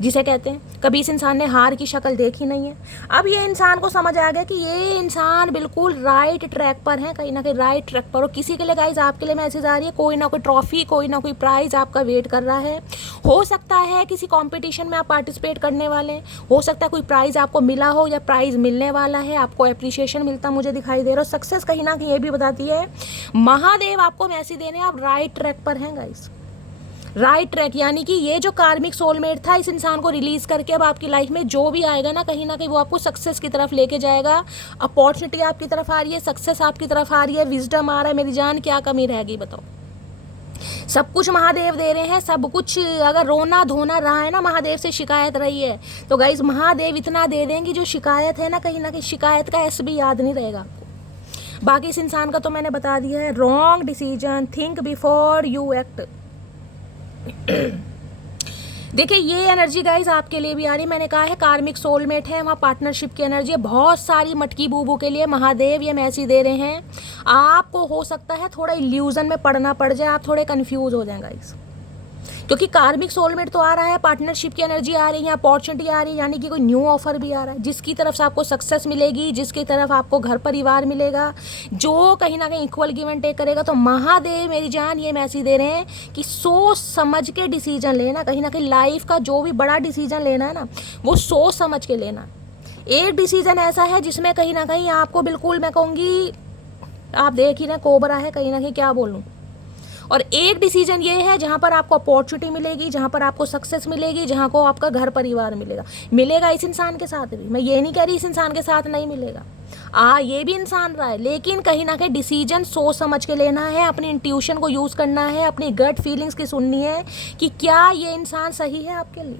जिसे कहते हैं कभी इस इंसान ने हार की शक्ल देखी नहीं है। अब ये इंसान को समझ आ गया कि ये इंसान बिल्कुल राइट ट्रैक पर है, कहीं ना कहीं राइट ट्रैक पर। और किसी के लिए गाइज आपके लिए मैसेज आ रही है, कोई ना कोई ट्रॉफी, कोई ना कोई प्राइज आपका वेट कर रहा है। हो सकता है किसी कॉम्पिटिशन में आप पार्टिसिपेट करने वाले हैं, हो सकता है कोई प्राइज आपको मिला हो या प्राइज मिलने वाला है, आपको अप्रिशिएशन मिलता मुझे दिखाई दे रहा है। सक्सेस कहीं ना कहीं ये भी बताती है, महादेव आपको मैसेज देने आप राइट ट्रैक पर हैं गाइज, राइट ट्रैक। यानी कि ये जो कार्मिक सोलमेट था, इस इंसान को रिलीज करके अब आपकी लाइफ में जो भी आएगा ना कहीं वो आपको सक्सेस की तरफ लेके जाएगा। अपॉर्चुनिटी आपकी तरफ आ रही है, सक्सेस आपकी तरफ आ रही है, विजडम आ रहा है। मेरी जान क्या कमी रहेगी बताओ, सब कुछ महादेव दे रहे हैं, सब कुछ। अगर रोना धोना रहा है ना, महादेव से शिकायत रही है, तो गाइज महादेव इतना दे देंगे जो शिकायत है ना कहीं शिकायत का एस भी याद नहीं रहेगा आपको। बाकी इस इंसान का तो मैंने बता दिया है, wrong decision, think before you act. देखिए ये एनर्जी गाइज आपके लिए भी आ रही, मैंने कहा है कार्मिक सोलमेट है, वहाँ पार्टनरशिप की एनर्जी है। बहुत सारी मटकी बूबू के लिए महादेव ये मैसेज दे रहे हैं। आपको हो सकता है थोड़ा इल्यूजन में पड़ना पड़ जाए, आप थोड़े कंफ्यूज हो जाए गाइज, क्योंकि कार्मिक सोलमेट तो आ रहा है, पार्टनरशिप की एनर्जी आ रही है, अपॉर्चुनिटी आ रही है, यानी कि कोई न्यू ऑफर भी आ रहा है जिसकी तरफ से आपको सक्सेस मिलेगी, जिसकी तरफ आपको घर परिवार मिलेगा, जो कहीं ना कहीं इक्वल गिव एंड टेक करेगा। तो महादेव मेरी जान ये मैसेज दे रहे हैं कि सोच समझ के डिसीजन लेना, कहीं ना कहीं लाइफ का जो भी बड़ा डिसीजन लेना है ना, वो सोच समझ के लेना। एक डिसीजन ऐसा है जिसमें कहीं ना कहीं आपको बिल्कुल, मैं कहूँगी आप देख ही ना कोबरा है कहीं ना कहीं, क्या बोलूँ। और एक डिसीजन ये है जहाँ पर आपको अपॉर्चुनिटी मिलेगी, जहाँ पर आपको सक्सेस मिलेगी, जहाँ को आपका घर परिवार मिलेगा इस इंसान के साथ भी। मैं ये नहीं कह रही इस इंसान के साथ नहीं मिलेगा, ये भी इंसान रहा है, लेकिन कहीं ना कहीं डिसीजन सोच समझ के लेना है, अपनी इंट्यूशन को यूज़ करना है, अपनी गट फीलिंग्स की सुननी है कि क्या ये इंसान सही है आपके लिए,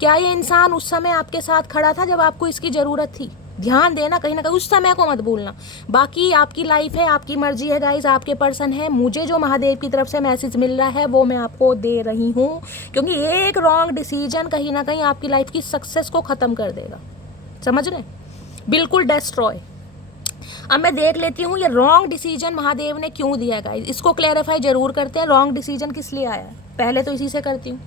क्या ये इंसान उस समय आपके साथ खड़ा था जब आपको इसकी ज़रूरत थी। ध्यान देना कहीं ना कहीं, उस समय को मत भूलना। बाकी आपकी लाइफ है, आपकी मर्जी है गाइज, आपके पर्सन है। मुझे जो महादेव की तरफ से मैसेज मिल रहा है वो मैं आपको दे रही हूँ, क्योंकि एक रॉन्ग डिसीजन कहीं ना कहीं आपकी लाइफ की सक्सेस को ख़त्म कर देगा, समझ रहे, बिल्कुल डिस्ट्रॉय। अब मैं देख लेती हूँ ये रॉन्ग डिसीजन महादेव ने क्यों दिया है गाइज, इसको क्लैरिफाई जरूर करते हैं। रॉन्ग डिसीजन किस लिए आया है, पहले तो इसी से करती हूँ।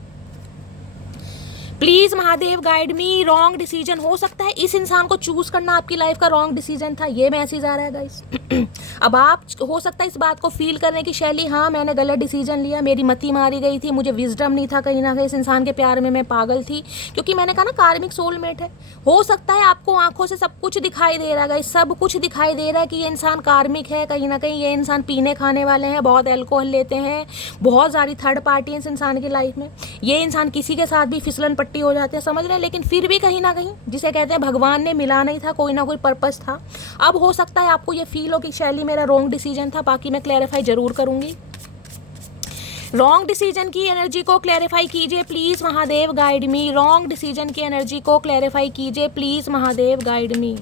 Please Mahadev guide me, wrong decision हो सकता है इस इंसान को चूज़ करना आपकी लाइफ का रॉन्ग डिसीजन था, ये मैसेज आ रहा है गाइस। अब आप हो सकता है इस बात को फील करने की शैली, हाँ मैंने गलत डिसीजन लिया, मेरी मति मारी गई थी, मुझे विजडम नहीं था, कहीं ना कहीं इस इंसान के प्यार में मैं पागल थी, क्योंकि मैंने कहा ना कार्मिक सोलमेट है। हो सकता है आपको आंखों से सब कुछ दिखाई दे रहा है गाइस, सब कुछ दिखाई दे रहा है कि ये इंसान कार्मिक है, कहीं ना कहीं ये इंसान पीने खाने वाले हैं, बहुत अल्कोहल लेते हैं, बहुत सारी थर्ड पार्टी है इस इंसान की लाइफ में, ये इंसान किसी के साथ भी फिसलन पट्टी हो जाते हैं, समझ रहे हैं। लेकिन फिर भी कहीं ना कहीं जिसे कहते हैं भगवान ने मिला नहीं था, कोई ना कोई पर्पस था। अब हो सकता है आपको ये फील हो कि शैली मेरा रॉन्ग डिसीजन था, बाकी मैं क्लैरिफाई जरूर करूंगी। रॉन्ग डिसीजन की एनर्जी को क्लैरिफाई कीजिए please Mahadev guide me, wrong decision की एनर्जी को क्लैरिफाई कीजिए please Mahadev guide me,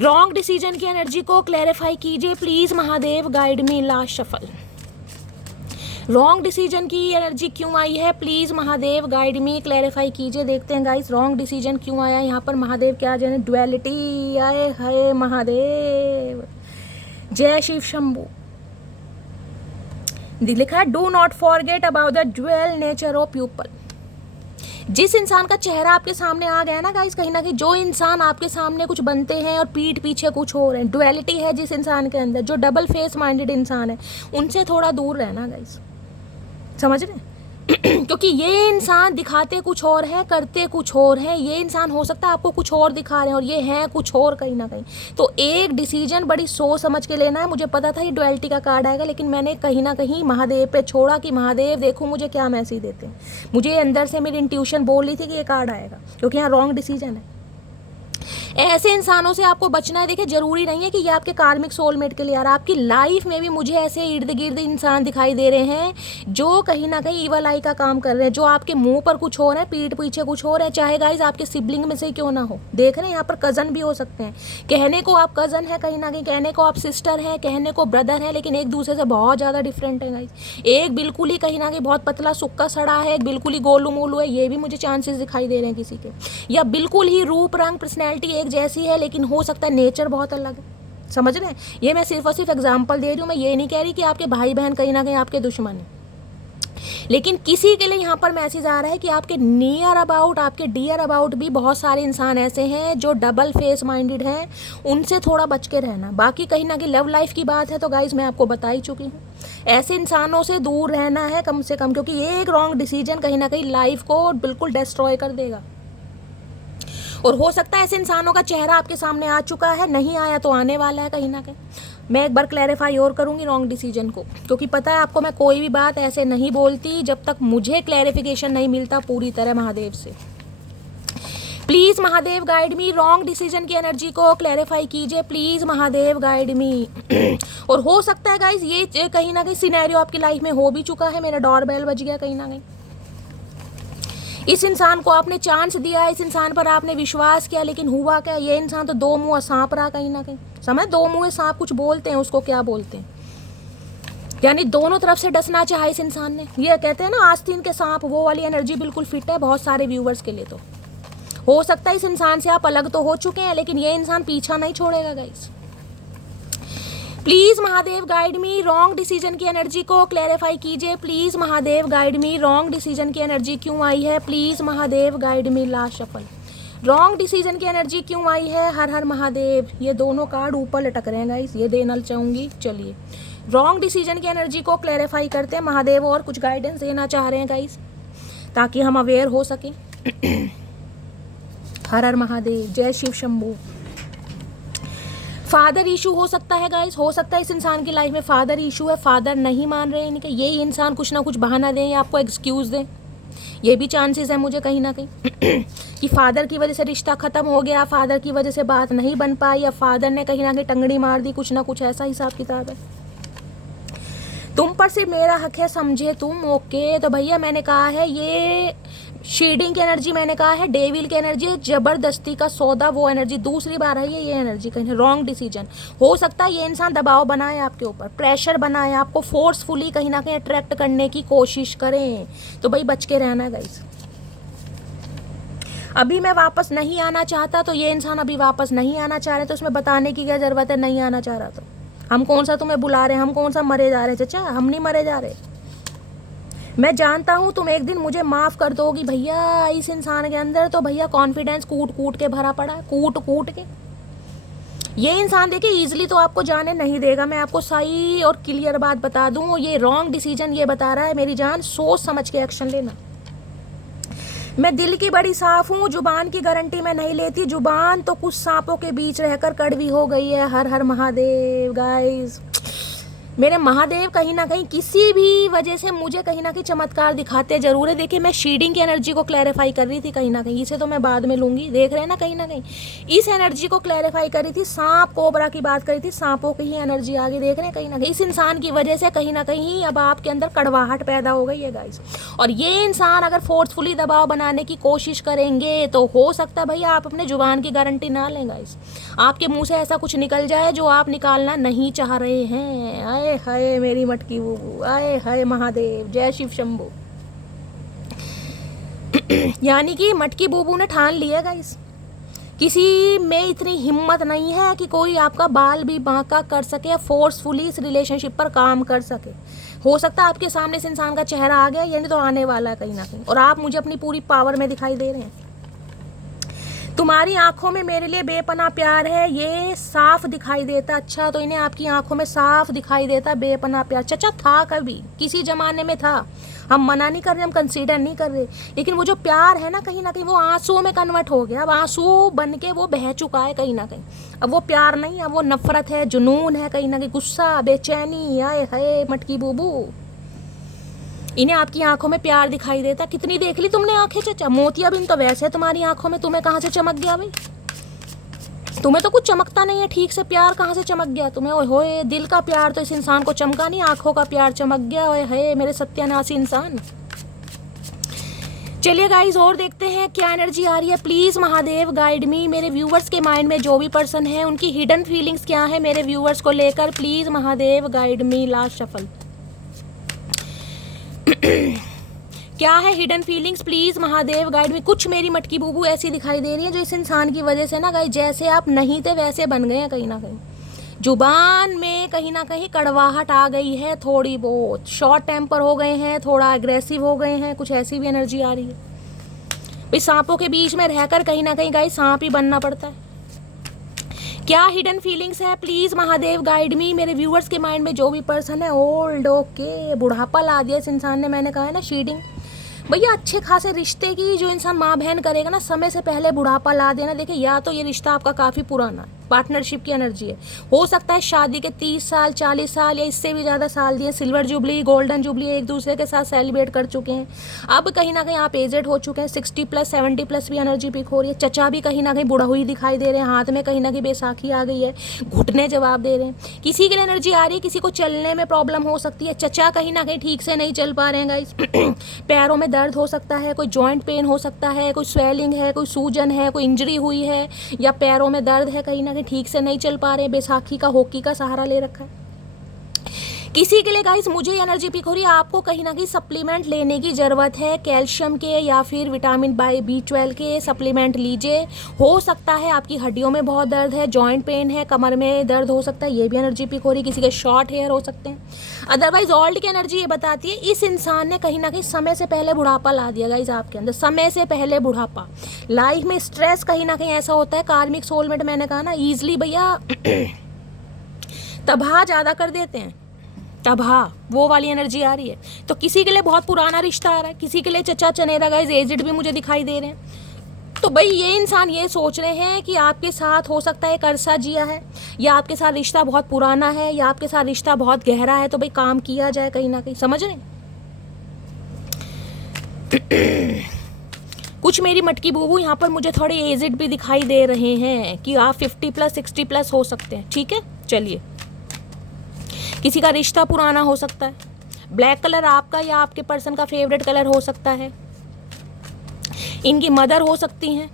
wrong decision की एनर्जी को क्लैरिफाई कीजिए please Mahadev guide me. Last shuffle, wrong decision की एनर्जी क्यों आई है, please Mahadev guide me, clarify कीजिए। देखते हैं गाइस रॉन्ग डिसीजन क्यों आया यहाँ पर, महादेव क्या जाने, ड्युअलिटी आए, हाय महादेव, जय शिव शंभू। लिखा है do not forget about the dual nature of people. जिस इंसान का चेहरा आपके सामने आ गया ना गाइस, कहीं ना कहीं जो इंसान आपके सामने कुछ बनते हैं और पीठ पीछे कुछ हो रहे हैं, ड्युअलिटी है जिस इंसान के अंदर, जो डबल फेस माइंडेड इंसान है, उनसे थोड़ा दूर रहना गाइस, समझ रहे हैं। क्योंकि ये इंसान दिखाते कुछ और है, करते कुछ और है। ये इंसान हो सकता है आपको कुछ और दिखा रहे हैं और ये हैं कुछ और कहीं ना कहीं। तो एक डिसीजन बड़ी सोच समझ के लेना है। मुझे पता था ये डुअलिटी का कार्ड आएगा, लेकिन मैंने कहीं ना कहीं महादेव पे छोड़ा कि महादेव देखो मुझे क्या मैसेज देते हैं। मुझे अंदर से मेरी इंट्यूशन बोल रही थी कि ये कार्ड आएगा, क्योंकि यहाँ रॉन्ग डिसीजन है। ऐसे इंसानों से आपको बचना है। देखिए जरूरी नहीं है कि ये आपके कार्मिक सोलमेट के लिए आ रहा है, आपकी लाइफ में भी मुझे ऐसे इर्द गिर्द इंसान दिखाई दे रहे हैं जो कहीं ना कहीं ईवल आई का काम कर रहे हैं, जो आपके मुंह पर कुछ हो रहा है, पीठ पीछे कुछ हो रहा है, चाहे गाइज आपके सिबलिंग में से क्यों ना हो। देख रहे हैं यहाँ पर कज़न भी हो सकते हैं, कहने को आप कज़न है, कहीं ना कहीं कहने को आप सिस्टर है, कहने को ब्रदर है, लेकिन एक दूसरे से बहुत ज़्यादा डिफरेंट है गाइज। एक बिल्कुल ही कहीं ना कहीं बहुत पतला सुक्का सड़ा है, एक बिल्कुल ही गोलू मोलू है, ये भी मुझे चांसेस दिखाई दे रहे हैं किसी के। या बिल्कुल ही रूप रंग पर्सनैलिटी एक जैसी है, लेकिन हो सकता है नेचर बहुत अलग है। समझ रहे हैं, ये मैं सिर्फ और सिर्फ एग्जांपल दे रही हूँ, मैं ये नहीं कह रही कि आपके भाई बहन कहीं ना कहीं आपके दुश्मन हैं, लेकिन किसी के लिए यहाँ पर मैसेज आ रहा है कि आपके नियर अबाउट, आपके डियर अबाउट भी बहुत सारे इंसान ऐसे हैं जो डबल फेस माइंडेड हैं, उनसे थोड़ा बच के रहना। बाकी कहीं ना कहीं लव लाइफ की बात है तो गाइज मैं आपको बता ही चुकी हूँ, ऐसे इंसानों से दूर रहना है कम से कम, क्योंकि ये एक रॉन्ग डिसीजन कहीं ना कहीं लाइफ को बिल्कुल डिस्ट्रॉय कर देगा। और हो सकता है ऐसे इंसानों का चेहरा आपके सामने आ चुका है, नहीं आया तो आने वाला है कहीं ना कहीं। मैं एक बार क्लैरिफाई और करूंगी रॉन्ग डिसीजन को, क्योंकि पता है आपको मैं कोई भी बात ऐसे नहीं बोलती जब तक मुझे क्लैरिफिकेशन नहीं मिलता पूरी तरह महादेव से। Please Mahadev guide me, wrong decision की एनर्जी को क्लैरिफाई कीजिए प्लीज़ महादेव गाइड मी। और हो सकता है गाइज ये कहीं ना कहीं सिनेरियो आपकी लाइफ में हो भी चुका है, मेरा डोरबेल बज गया कहीं ना कहीं। इस इंसान को आपने चांस दिया, इस इंसान पर आपने विश्वास किया, लेकिन हुआ क्या, ये इंसान तो दो मुँह सांप रहा कहीं ना कहीं। समझ, दो मुँह सांप कुछ बोलते हैं उसको, क्या बोलते हैं, यानी दोनों तरफ से डसना चाहा इस इंसान ने। ये कहते हैं ना आस्तीन के सांप, वो वाली एनर्जी बिल्कुल फिट है बहुत सारे व्यूवर्स के लिए। तो हो सकता है इस इंसान से आप अलग तो हो चुके हैं, लेकिन ये इंसान पीछा नहीं छोड़ेगा guys. Please Mahadev guide me, wrong decision की एनर्जी को क्लैरिफाई कीजिए please Mahadev guide me. Wrong decision की एनर्जी क्यों आई है, please Mahadev guide me. Last shuffle, wrong decision की एनर्जी क्यों आई है, हर हर महादेव। ये दोनों कार्ड ऊपर लटक रहे हैं गाइस, ये देना चाहूँगी। चलिए रॉन्ग डिसीजन की एनर्जी को क्लैरिफाई करते हैं महादेव, और कुछ गाइडेंस देना चाह रहे हैं गाइस ताकि हम अवेयर हो सकें। हर हर महादेव, जय शिव शंभू। फादर इशू हो सकता है गाइस, हो सकता है इस इंसान की लाइफ में फादर इशू है, फादर नहीं मान रहे हैं इनके, यही इंसान कुछ ना कुछ बहाना दें या आपको एक्सक्यूज़ दें, ये भी चांसेस है मुझे कहीं ना कहीं कि फादर की वजह से रिश्ता ख़त्म हो गया, फादर की वजह से बात नहीं बन पाई, या फादर ने कहीं ना कहीं टंगड़ी मार दी, कुछ ना कुछ ऐसा हिसाब किताब है। तुम पर सिर्फ मेरा हक है, समझे तुम, ओके। तो भैया मैंने कहा है ये शीडिंग की एनर्जी, मैंने कहा है डेविल की एनर्जी, जबरदस्ती का सौदा वो एनर्जी दूसरी बार है ये एनर्जी कहीं रॉन्ग डिसीजन। हो सकता है ये इंसान दबाव बनाए आपके ऊपर, प्रेशर बनाए, आपको फोर्सफुली कहीं ना कहीं अट्रैक्ट करने की कोशिश करें, तो भाई बच के रहना गाइस। अभी मैं वापस नहीं आना चाहता, तो ये इंसान अभी वापस नहीं आना चाह रहे, तो उसमें बताने की क्या ज़रूरत है, नहीं आना चाह रहा तो हम कौन सा तुम्हें बुला रहे हैं, हम कौन सा मरे जा रहे हैं चाचा, हम नहीं मरे जा रहे। मैं जानता हूँ तुम एक दिन मुझे माफ़ कर दोगी भैया, इस इंसान के अंदर तो भैया कॉन्फिडेंस कूट कूट के भरा पड़ा है, कूट कूट के। ये इंसान देखिए ईजिली तो आपको जाने नहीं देगा, मैं आपको सही और क्लियर बात बता दूँ, ये रॉन्ग डिसीजन ये बता रहा है मेरी जान, सोच समझ के एक्शन लेना। मैं दिल की बड़ी साफ हूँ, जुबान की गारंटी मैं नहीं लेती, जुबान तो कुछ सांपों के बीच रहकर कड़वी हो गई है। हर हर महादेव गाइस, मेरे महादेव कहीं ना कहीं किसी भी वजह से मुझे कहीं ना कहीं चमत्कार दिखाते जरूर है। देखिए मैं शीडिंग की एनर्जी को क्लैरिफाई कर रही थी कहीं ना कहीं, इसे तो मैं बाद में लूँगी, देख रहे हैं ना कहीं ना कहीं इस एनर्जी को क्लैरिफाई करी थी, सांप कोबरा की बात करी थी, सांपों की ही एनर्जी आ गई, देख रहे हैं कहीं ना कहीं इस इंसान की वजह से कहीं ना कहीं अब आपके अंदर कड़वाहट पैदा हो गई है गाइस। और ये इंसान अगर फोर्सफुली दबाव बनाने की कोशिश करेंगे तो हो सकता है भैया आप अपने जुबान की गारंटी ना लें गाइस, आपके मुँह से ऐसा कुछ निकल जाए जो आप निकालना नहीं चाह रहे हैं। आए हाय मेरी मटकी बूबू, आए हाय महादेव, जय शिव शंभू। यानी कि मटकी बूबू ने ठान लिया गाइस, किसी में इतनी हिम्मत नहीं है कि कोई आपका बाल भी बांका कर सके, फोर्सफुली इस रिलेशनशिप पर काम कर सके। हो सकता है आपके सामने इस इंसान का चेहरा आ गया, यानी तो आने वाला है कहीं ना कहीं, और आप मुझे अपनी पूरी पावर में दिखाई दे रहे हैं। तुम्हारी आंखों में मेरे लिए बेपनाह प्यार है, ये साफ दिखाई देता। अच्छा, तो इन्हें आपकी आंखों में साफ दिखाई देता बेपनाह प्यार। चाचा था कभी किसी जमाने में था, हम मना नहीं कर रहे, हम कंसीडर नहीं कर रहे, लेकिन वो जो प्यार है ना कहीं वो आंसुओं में कन्वर्ट हो गया, अब आंसू बन के वो बह चुका है कहीं ना कहीं। अब वो प्यार नहीं, अब वो नफरत है, जुनून है कहीं ना कहीं, गुस्सा, बेचैनी। आए हाय मटकी बूबू, इन्हें आपकी आंखों में प्यार दिखाई देता। कितनी देख ली तुमने आंखें चाचा, मोतियाबिंद तो वैसे तुम्हारी आंखों में, तुम्हें कहाँ से चमक गया भाई। तुम्हें तो कुछ चमकता नहीं है ठीक से, प्यार कहाँ से चमक गया तुम्हें? ओए होए, दिल का प्यार तो इस इंसान को चमका नहीं, आंखों का प्यार चमक गया। ओए है मेरे सत्यानाशी इंसान। चलिए गाइज और देखते हैं क्या एनर्जी आ रही है। प्लीज महादेव गाइड मी। मेरे व्यूवर्स के माइंड में जो भी पर्सन है उनकी हिडन फीलिंग्स क्या है मेरे व्यूवर्स को लेकर, please Mahadev guide me. Last shuffle क्या है hidden feelings, please Mahadev guide मी। कुछ मेरी मटकी बूबू ऐसी दिखाई दे रही है जो इस इंसान की वजह से ना गाइस जैसे आप नहीं थे वैसे बन गए हैं कहीं ना कहीं। जुबान में कहीं ना कहीं कड़वाहट आ गई है, थोड़ी बहुत शॉर्ट टेम्पर हो गए हैं, थोड़ा अग्रेसिव हो गए हैं, कुछ ऐसी भी एनर्जी आ रही है। भाई सांपों के बीच में रहकर कहीं ना कहीं गाइस सांप ही बनना पड़ता है। क्या हिडन फीलिंग्स है प्लीज महादेव गाइड मी। मेरे व्यूअर्स के माइंड में जो भी पर्सन है ओल्ड, ओके, बुढ़ापा ला दिया इस इंसान ने। मैंने कहा है ना शीडिंग भैया, अच्छे खासे रिश्ते की जो इंसान माँ बहन करेगा ना समय से पहले बुढ़ापा ला देना। देखिए या तो ये रिश्ता आपका काफ़ी पुराना है, पार्टनरशिप की एनर्जी है, हो सकता है शादी के 30 साल 40 साल या इससे भी ज़्यादा साल दिए, सिल्वर जुबली गोल्डन जुबली एक दूसरे के साथ सेलिब्रेट कर चुके हैं। अब कहीं ना कहीं आप एजेड हो चुके हैं, 60+ 70+ भी एनर्जी पिक हो रही है। चचा भी कहीं ना कहीं बुढ़ा हुई दिखाई दे रहे हैं, हाथ में कहीं ना कहीं बैसाखी आ गई है, घुटने जवाब दे रहे हैं। किसी के लिए एनर्जी आ रही है, किसी को चलने में प्रॉब्लम हो सकती है, चचा कहीं ना कहीं ठीक से नहीं चल पा रहे हैं गाइस। पैरों में दर्द हो सकता है, कोई जॉइंट पेन हो सकता है, कोई स्वेलिंग है, कोई सूजन है, कोई इंजरी हुई है या पैरों में दर्द है, कहीं ना कहीं ठीक से नहीं चल पा रहे, बैसाखी का हॉकी का सहारा ले रखा है। किसी के लिए गाइस मुझे एनर्जी पिक हो रही है, आपको कहीं ना कहीं सप्लीमेंट लेने की ज़रूरत है, कैल्शियम के या फिर विटामिन B12 के सप्लीमेंट लीजिए। हो सकता है आपकी हड्डियों में बहुत दर्द है, जॉइंट पेन है, कमर में दर्द हो सकता है, ये भी एनर्जी पिक हो रही है। किसी के शॉर्ट हेयर हो सकते हैं। अदरवाइज ओल्ड की एनर्जी ये बताती है इस इंसान ने कहीं ना कहीं समय से पहले बुढ़ापा ला दिया गाइस आपके अंदर, समय से पहले बुढ़ापा। लाइफ में स्ट्रेस कहीं ना कहीं ऐसा होता है, कार्मिक सोलमेट मैंने कहा ना ईजिली भैया तबाह ज़्यादा कर देते हैं, तबाह वो वाली एनर्जी आ रही है। तो किसी के लिए बहुत पुराना रिश्ता आ रहा है, किसी के लिए चचा चनेरा गाइस एजेड भी मुझे दिखाई दे रहे हैं। तो भाई ये इंसान ये सोच रहे हैं कि आपके साथ हो सकता है एक अरसा जिया है, या आपके साथ रिश्ता बहुत पुराना है, या आपके साथ रिश्ता बहुत गहरा है, तो भाई काम किया जाए कहीं ना कहीं, समझ रहे हैं। कुछ मेरी मटकी बूबू यहाँ पर मुझे थोड़े एजेड भी दिखाई दे रहे हैं कि आप 50+ 60+ हो सकते हैं। ठीक है चलिए, किसी का रिश्ता पुराना हो सकता है, ब्लैक कलर आपका या आपके पर्सन का फेवरेट कलर हो सकता है, इनकी मदर हो सकती हैं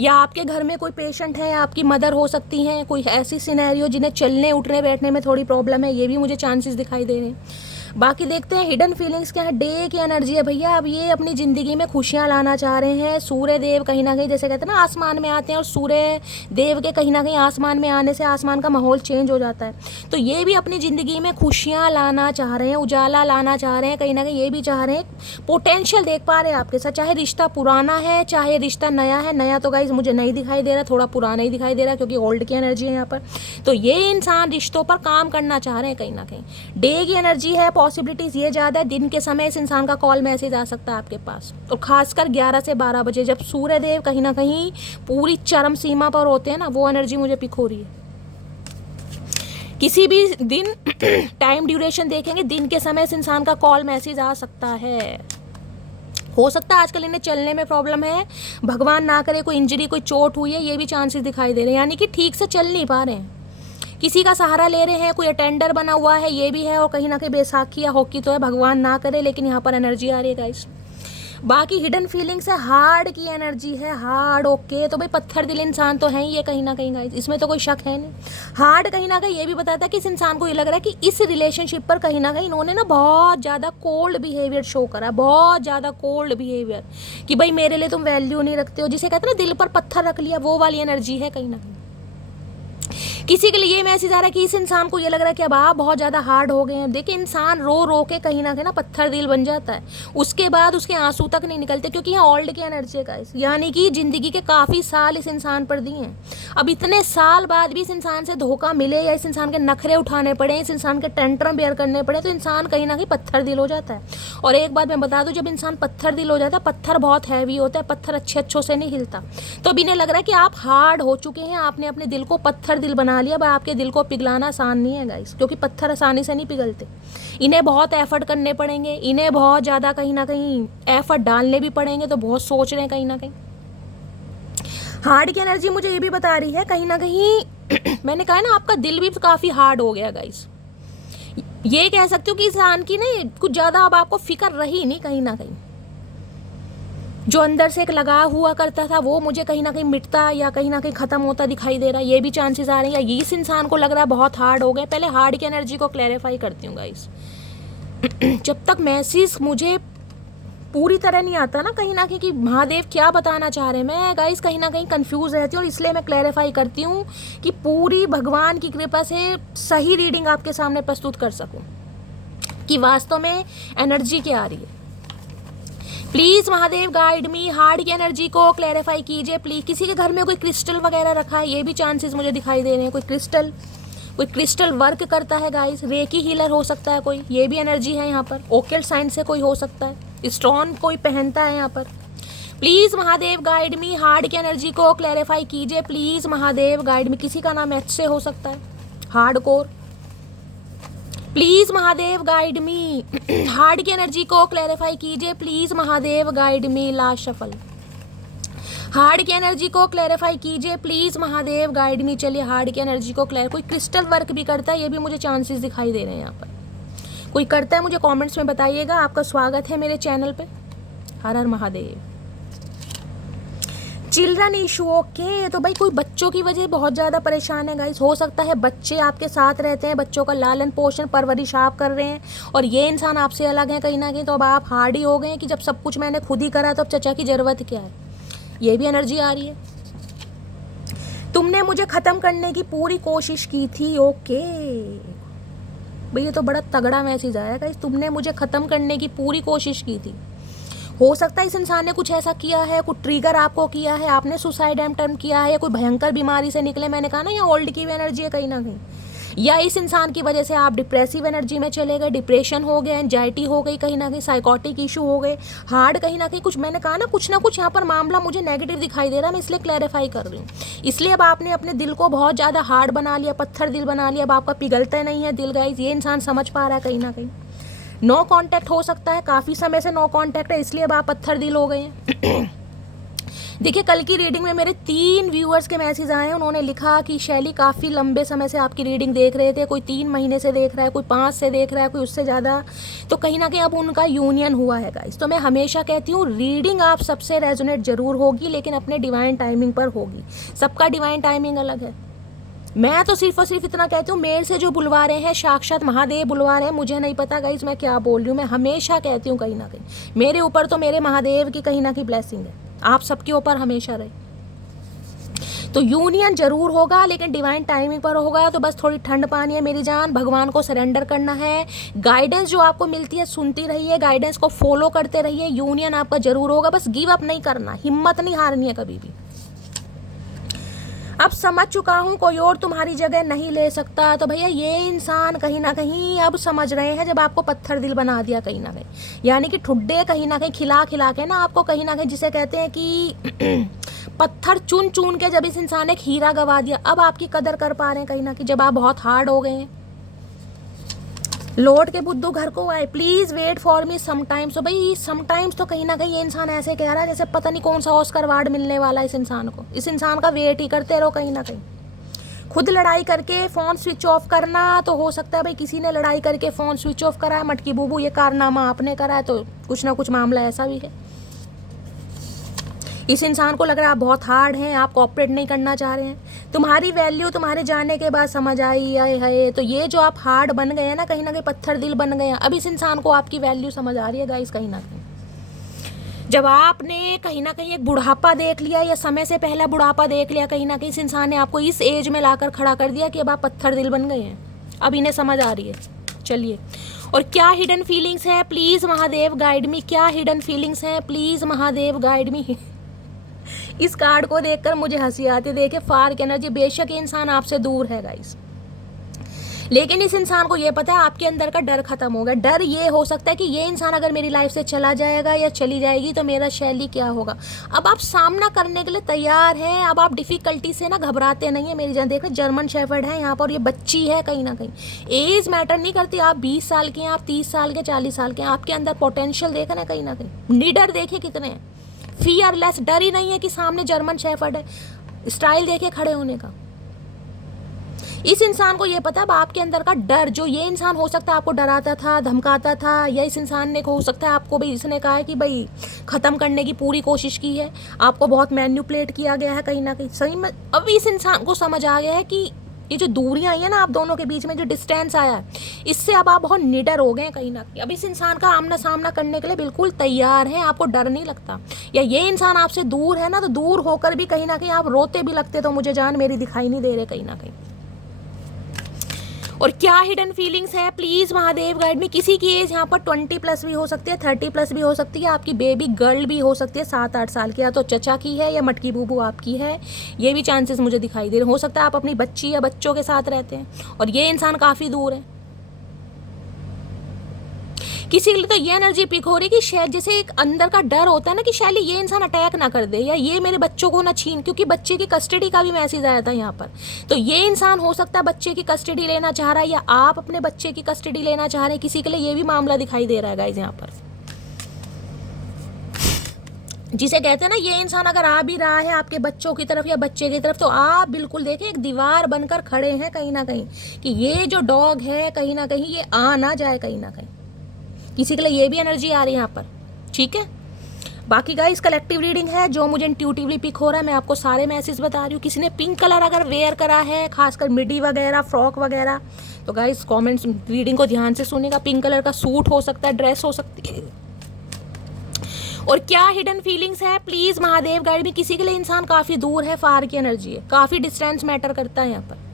या आपके घर में कोई पेशेंट है, आपकी मदर हो सकती हैं, कोई ऐसी सिनेरियो जिन्हें चलने उठने बैठने में थोड़ी प्रॉब्लम है, ये भी मुझे चांसेस दिखाई दे रहे हैं। बाकी देखते हैं हिडन फीलिंग्स क्या है। डे की एनर्जी है भैया, अब ये अपनी ज़िंदगी में खुशियाँ लाना चाह रहे हैं। सूर्य देव कहीं ना कहीं जैसे कहते हैं ना आसमान में आते हैं, और सूर्य देव के कहीं ना कहीं आसमान में आने से आसमान का माहौल चेंज हो जाता है। तो ये भी अपनी ज़िंदगी में खुशियाँ लाना चाह रहे हैं, उजाला लाना चाह रहे हैं, कहीं ना कहीं ये भी चाह रहे हैं। पोटेंशियल देख पा रहे हैं आपके साथ, चाहे रिश्ता पुराना है चाहे रिश्ता नया है। नया तो गाइज मुझे नहीं दिखाई दे रहा, थोड़ा पुराना ही दिखाई दे रहा क्योंकि ओल्ड की एनर्जी है यहाँ पर। तो ये इंसान रिश्तों पर काम करना चाह रहे हैं कहीं ना कहीं। डे की एनर्जी है, पॉसिबिलिटीज़ ये ज़्यादा, दिन के समय इस इंसान का कॉल मैसेज आ सकता है आपके पास, और खासकर 11 से 12 बजे जब सूर्य देव कहीं ना कहीं पूरी चरम सीमा पर होते हैं ना, वो एनर्जी मुझे पिक हो रही है। किसी भी दिन टाइम ड्यूरेशन देखेंगे, दिन के समय इस इंसान का कॉल मैसेज आ सकता है। हो सकता है आजकल इन्हें चलने में प्रॉब्लम है, भगवान ना करे कोई इंजरी कोई चोट हुई है, ये भी चांसेस दिखाई दे रहे हैं, यानी कि ठीक से चल नहीं पा रहे हैं, किसी का सहारा ले रहे हैं, कोई अटेंडर बना हुआ है, ये भी है, और कहीं ना कहीं बैसाखी या हॉकी तो है, भगवान ना करे, लेकिन यहाँ पर एनर्जी आ रही है गाइस। बाकी हिडन फीलिंग्स है, हार्ड की एनर्जी है, हार्ड ओके। तो भाई पत्थर दिल इंसान तो है ही ये कहीं ना कहीं गाइस, इसमें तो कोई शक है नहीं। हार्ड कहीं ना कहीं ये भी बताता है कि इस इंसान को ये लग रहा है कि इस रिलेशनशिप पर कहीं ना कहीं इन्होंने ना बहुत ज़्यादा कोल्ड बिहेवियर शो करा, बहुत ज़्यादा कोल्ड बिहेवियर, कि भाई मेरे लिए तुम वैल्यू नहीं रखते हो, जिसे कहते हैं ना दिल पर पत्थर रख लिया, वो वाली एनर्जी है कहीं ना कहीं। किसी के लिए ये मैसेज आ रहा है कि इस इंसान को ये लग रहा है कि अब आप बहुत ज़्यादा हार्ड हो गए हैं। देखिए इंसान रो रो के कहीं ना पत्थर दिल बन जाता है, उसके बाद उसके आंसू तक नहीं निकलते, क्योंकि यहाँ ओल्ड की एनर्जी है गाइस, यानी कि ज़िंदगी के काफ़ी साल इस इंसान पर दिए हैं। अब इतने साल बाद भी इस इंसान से धोखा मिले, या इस इंसान के नखरे उठाने पड़े, इस इंसान के टेंट्रम बेयर करने पड़े, तो इंसान कहीं ना कहीं पत्थर दिल हो जाता है। और एक बात मैं बता दूँ, जब इंसान पत्थर दिल हो जाता है, पत्थर बहुत हैवी होता है, पत्थर अच्छों से नहीं हिलता। तो अब इन्हें लग रहा है कि आप हार्ड हो चुके हैं, आपने अपने दिल को पत्थर दिल बना लिया। अब आपके दिल को पिघलाना आसान नहीं है गाइस, क्योंकि पत्थर आसानी से नहीं पिघलते, इन्हें बहुत एफर्ट करने पड़ेंगे, इन्हें बहुत ज़्यादा कहीं ना कहीं एफर्ट डालने भी पड़ेंगे। तो बहुत सोच रहे हैं कहीं ना कहीं। हार्ड की एनर्जी मुझे ये भी बता रही है कहीं ना कहीं मैंने कहा ना आपका दिल भी काफ़ी हार्ड हो गया गाइस। ये कह सकते हो कि इंसान की ना कुछ ज़्यादा अब आपको फिक्र रही नहीं कहीं ना कहीं। जो अंदर से एक लगाव हुआ करता था वो मुझे कहीं ना कहीं मिटता या कहीं ना कहीं ख़त्म होता दिखाई दे रहा है। ये भी चांसेस आ रहे हैं, या इस इंसान को लग रहा है बहुत हार्ड हो गए। पहले हार्ड की एनर्जी को क्लैरिफाई करती हूँ गाइस। जब तक मैसेज मुझे पूरी तरह नहीं आता ना कहीं ना कहीं कि महादेव क्या बताना चाह रहे हैं, मैं गाइस कहीं ना कहीं कंफ्यूज रहती हूँ, और इसलिए मैं क्लैरिफाई करती हूँ कि पूरी भगवान की कृपा से सही रीडिंग आपके सामने प्रस्तुत कर सकूँ कि वास्तव में एनर्जी क्या आ रही है। Please Mahadev guide me, hard की एनर्जी को क्लैरिफाई कीजिए प्लीज़। किसी के घर में कोई क्रिस्टल वगैरह रखा है, ये भी चांसेस मुझे दिखाई दे रहे हैं। कोई क्रिस्टल वर्क करता है गाइस, रेकी हीलर हो सकता है कोई, ये भी एनर्जी है यहाँ पर। ओकल साइन से कोई हो सकता है, स्टोन कोई पहनता है यहाँ पर। Please Mahadev guide me, hard की एनर्जी को क्लैरिफाई कीजिए प्लीज़ महादेव गाइड मी। किसी का नाम एच से हो सकता है, hard core. Please Mahadev guide me, hard की एनर्जी को क्लैरिफाई कीजिए please Mahadev guide me. Last shuffle, hard की एनर्जी को क्लैरिफाई कीजिए प्लीज़ महादेव गाइड मी। चलिए हार्ड की एनर्जी को कोई क्रिस्टल वर्क भी करता है, ये भी मुझे चांसेस दिखाई दे रहे हैं यहाँ पर। कोई करता है मुझे कमेंट्स में बताइएगा। आपका स्वागत है मेरे चैनल पे। हर हर महादेव। Children issue, okay. तो भाई कोई बच्चों की वजह बहुत ज़्यादा परेशान है गाइस। हो सकता है बच्चे आपके साथ रहते हैं, बच्चों का लालन पोषण परवरिश आप कर रहे हैं, और ये इंसान आपसे अलग है कहीं ना कहीं। तो अब आप हार्ड ही हो गए हैं कि जब सब कुछ मैंने खुद ही करा तो अब चचा की ज़रूरत क्या है। ये भी एनर्जी आ रही है। तुमने मुझे ख़त्म करने की पूरी कोशिश की थी, ओके भाई। ये तो बड़ा तगड़ा मैसेज आया गाइस। तुमने मुझे ख़त्म करने की पूरी कोशिश की थी। हो सकता है इस इंसान ने कुछ ऐसा किया है, कुछ ट्रिगर आपको किया है, आपने सुसाइड अटेम्प्ट किया है, या कोई भयंकर बीमारी से निकले। मैंने कहा ना यहाँ ओल्ड की भी एनर्जी है कहीं ना कहीं, या इस इंसान की वजह से आप डिप्रेसिव एनर्जी में चले गए, डिप्रेशन हो गए, एंजाइटी हो गई कहीं ना कहीं, साइकोटिक इशू हो गए, हार्ड कहीं ना कहीं कुछ। मैंने कहा ना कुछ यहाँ पर मामला मुझे नेगेटिव दिखाई दे रहा है, मैं इसलिए क्लैरिफाई कर रही हूँ। इसलिए अब आपने अपने दिल को बहुत ज़्यादा हार्ड बना लिया, पत्थर दिल बना लिया। अब आपका पिघलता नहीं है दिल गाइस। ये इंसान समझ पा रहा है कहीं ना कहीं। नो कांटेक्ट हो सकता है, काफ़ी समय से नो कांटेक्ट है, इसलिए अब आप पत्थर दिल हो गए हैं। देखिए कल की रीडिंग में मेरे 3 व्यूअर्स के मैसेज आए हैं। उन्होंने लिखा कि शैली काफ़ी लंबे समय से आपकी रीडिंग देख रहे थे, कोई 3 महीने से देख रहा है, कोई 5 से देख रहा है, कोई उससे ज़्यादा। तो कहीं ना कहीं अब उनका यूनियन हुआ है गाइस। तो मैं हमेशा कहती हूँ रीडिंग आप सबसे रेजोनेट जरूर होगी, लेकिन अपने डिवाइन टाइमिंग पर होगी। सबका डिवाइन टाइमिंग अलग है। मैं तो सिर्फ और सिर्फ इतना कहती हूँ, मेरे से जो बुलवा रहे हैं साक्षात महादेव बुलवा रहे हैं। मुझे नहीं पता गाइस मैं क्या बोल रही हूँ। मैं हमेशा कहती हूँ कहीं ना कहीं मेरे ऊपर तो मेरे महादेव की कहीं ना कहीं ब्लेसिंग है, आप सबके ऊपर हमेशा रहे। तो यूनियन जरूर होगा, लेकिन डिवाइन टाइमिंग पर होगा। तो बस थोड़ी ठंड पानी है मेरी जान, भगवान को सरेंडर करना है। गाइडेंस जो आपको मिलती है सुनती रहिए, गाइडेंस को फॉलो करते रहिए। यूनियन आपका जरूर होगा, बस गिव अप नहीं करना, हिम्मत नहीं हारनी है कभी भी। अब समझ चुका हूँ कोई और तुम्हारी जगह नहीं ले सकता। तो भैया ये इंसान कहीं ना कहीं अब समझ रहे हैं, जब आपको पत्थर दिल बना दिया कहीं ना कहीं, यानी कि ठुड्डे कहीं ना कहीं खिला खिला के ना आपको कहीं ना कहीं, जिसे कहते हैं कि पत्थर चुन चुन के जब इस इंसान ने हीरा गवा दिया, अब आपकी कदर कर पा रहे हैं कहीं ना कहीं, जब आप बहुत हार्ड हो गए हैं। लौट के बुद्धू घर को आए, please wait for me sometimes. तो भाई समटाइम्स तो कहीं ना कहीं ये इंसान ऐसे कह रहा है जैसे पता नहीं कौन सा ऑस्कर अवार्ड मिलने वाला है इस इंसान को। इस इंसान का वेट ही करते रहो कहीं ना कहीं। खुद लड़ाई करके फ़ोन स्विच ऑफ करना, तो हो सकता है भाई किसी ने लड़ाई करके फ़ोन स्विच ऑफ करा है, मटकी बूबू ये कारनामा आपने करा है, तो कुछ ना कुछ मामला ऐसा भी है। इस इंसान को लग रहा है आप बहुत हार्ड हैं, आप कोऑपरेट नहीं करना चाह रहे हैं। तुम्हारी वैल्यू तुम्हारे जाने के बाद समझ आई है। तो ये जो आप हार्ड बन गए हैं ना कहीं पत्थर दिल बन गए हैं, अब इस इंसान को आपकी वैल्यू समझ आ रही है गाइस कहीं ना कहीं। जब आपने कहीं ना कहीं एक बुढ़ापा देख लिया, या समय से पहला बुढ़ापा देख लिया, कहीं ना कहीं इस इंसान ने आपको इस एज में लाकर खड़ा कर दिया कि अब आप पत्थर दिल बन गए हैं। अब इन्हें समझ आ रही है। चलिए, और क्या हिडन फीलिंग्स हैं प्लीज़ महादेव गाइड मी। क्या हिडन फीलिंग्स हैं प्लीज़ महादेव गाइड मी। इस कार्ड को देखकर मुझे हंसी आती है। देखिए फार की एनर्जी, बेशक ये इंसान आपसे दूर है गाइस, लेकिन इस इंसान को ये पता है आपके अंदर का डर खत्म हो गया। डर ये हो सकता है कि ये इंसान अगर मेरी लाइफ से चला जाएगा या चली जाएगी तो मेरा शैली क्या होगा। अब आप सामना करने के लिए तैयार हैं, अब आप डिफ़िकल्टी से ना घबराते नहीं है मेरी जान। देख रहे जर्मन शेफर्ड है यहाँ पर, ये बच्ची है कहीं ना कहीं। एज मैटर नहीं करती, आप 20 साल के हैं, आप 30 साल के, 40 साल के हैं, आपके अंदर पोटेंशियल देख रहे हैं कहीं ना कहीं। लीडर देखे कितने हैं, फियरलेस, डर ही नहीं है कि सामने जर्मन शेफर्ड है, स्टाइल देखे खड़े होने का। इस इंसान को ये पता है आपके अंदर का डर, जो ये इंसान हो सकता है आपको डराता था, धमकाता था, या इस इंसान ने हो सकता है आपको भाई इसने कहा है कि भाई ख़त्म करने की पूरी कोशिश की है, आपको बहुत मैन्युपुलेट किया गया है कहीं ना कहीं। सही में अब इस इंसान को समझ आ गया है कि ये जो दूरियां आई है ना आप दोनों के बीच में, जो डिस्टेंस आया है, इससे अब आप बहुत निडर हो गए हैं कहीं ना कहीं। अब इस इंसान का आमना सामना करने के लिए बिल्कुल तैयार हैं, आपको डर नहीं लगता। या ये इंसान आपसे दूर है ना, तो दूर होकर भी कहीं ना कहीं आप रोते भी लगते, तो मुझे जान मेरी दिखाई नहीं दे रहे कहीं ना कहीं। और क्या हिडन फीलिंग्स है प्लीज़ महादेव गाइड में। किसी की एज यहाँ पर 20+ भी हो सकती है, 30+ भी हो सकती है, आपकी बेबी गर्ल भी हो सकती है 7-8 साल की, या तो चचा की है या मटकी बूबू आपकी है, ये भी चांसेस मुझे दिखाई दे रहे। हो सकता है आप अपनी बच्ची या बच्चों के साथ रहते हैं और ये इंसान काफ़ी दूर है। किसी के लिए तो ये एनर्जी पिक हो रही है कि शायद जैसे एक अंदर का डर होता है ना कि शायद ये इंसान अटैक ना कर दे, या ये मेरे बच्चों को ना छीन, क्योंकि बच्चे की कस्टडी का भी मैसेज आया था यहाँ पर। तो ये इंसान हो सकता है बच्चे की कस्टडी लेना चाह रहा है, या आप अपने बच्चे की कस्टडी लेना चाह रहे हैं, किसी के लिए ये भी मामला दिखाई दे रहा है गाइस यहाँ पर। जिसे कहते हैं ना, ये इंसान अगर आ भी रहा है आपके बच्चों की तरफ या बच्चे की तरफ, तो आप बिल्कुल देखें एक दीवार बनकर खड़े हैं कहीं ना कहीं, कि ये जो डॉग है कहीं ना कहीं ये आ ना जाए कहीं ना कहीं। किसी के लिए ये भी एनर्जी आ रही है यहाँ पर, ठीक है। बाकी गाइस कलेक्टिव रीडिंग है, जो मुझे इंट्यूटिवली पिक हो रहा है मैं आपको सारे मैसेज बता रही हूँ। किसी ने पिंक कलर अगर वेयर करा है, खासकर मिडी वगैरह, फ्रॉक वगैरह, तो गाइस कमेंट्स रीडिंग को ध्यान से सुनेगा। पिंक कलर का सूट हो सकता है, ड्रेस हो सकती है। और क्या हिडन फीलिंग्स है प्लीज महादेव गाइड में। किसी के लिए इंसान काफी दूर है, फार की एनर्जी है, काफी डिस्टेंस मैटर करता है यहाँ पर।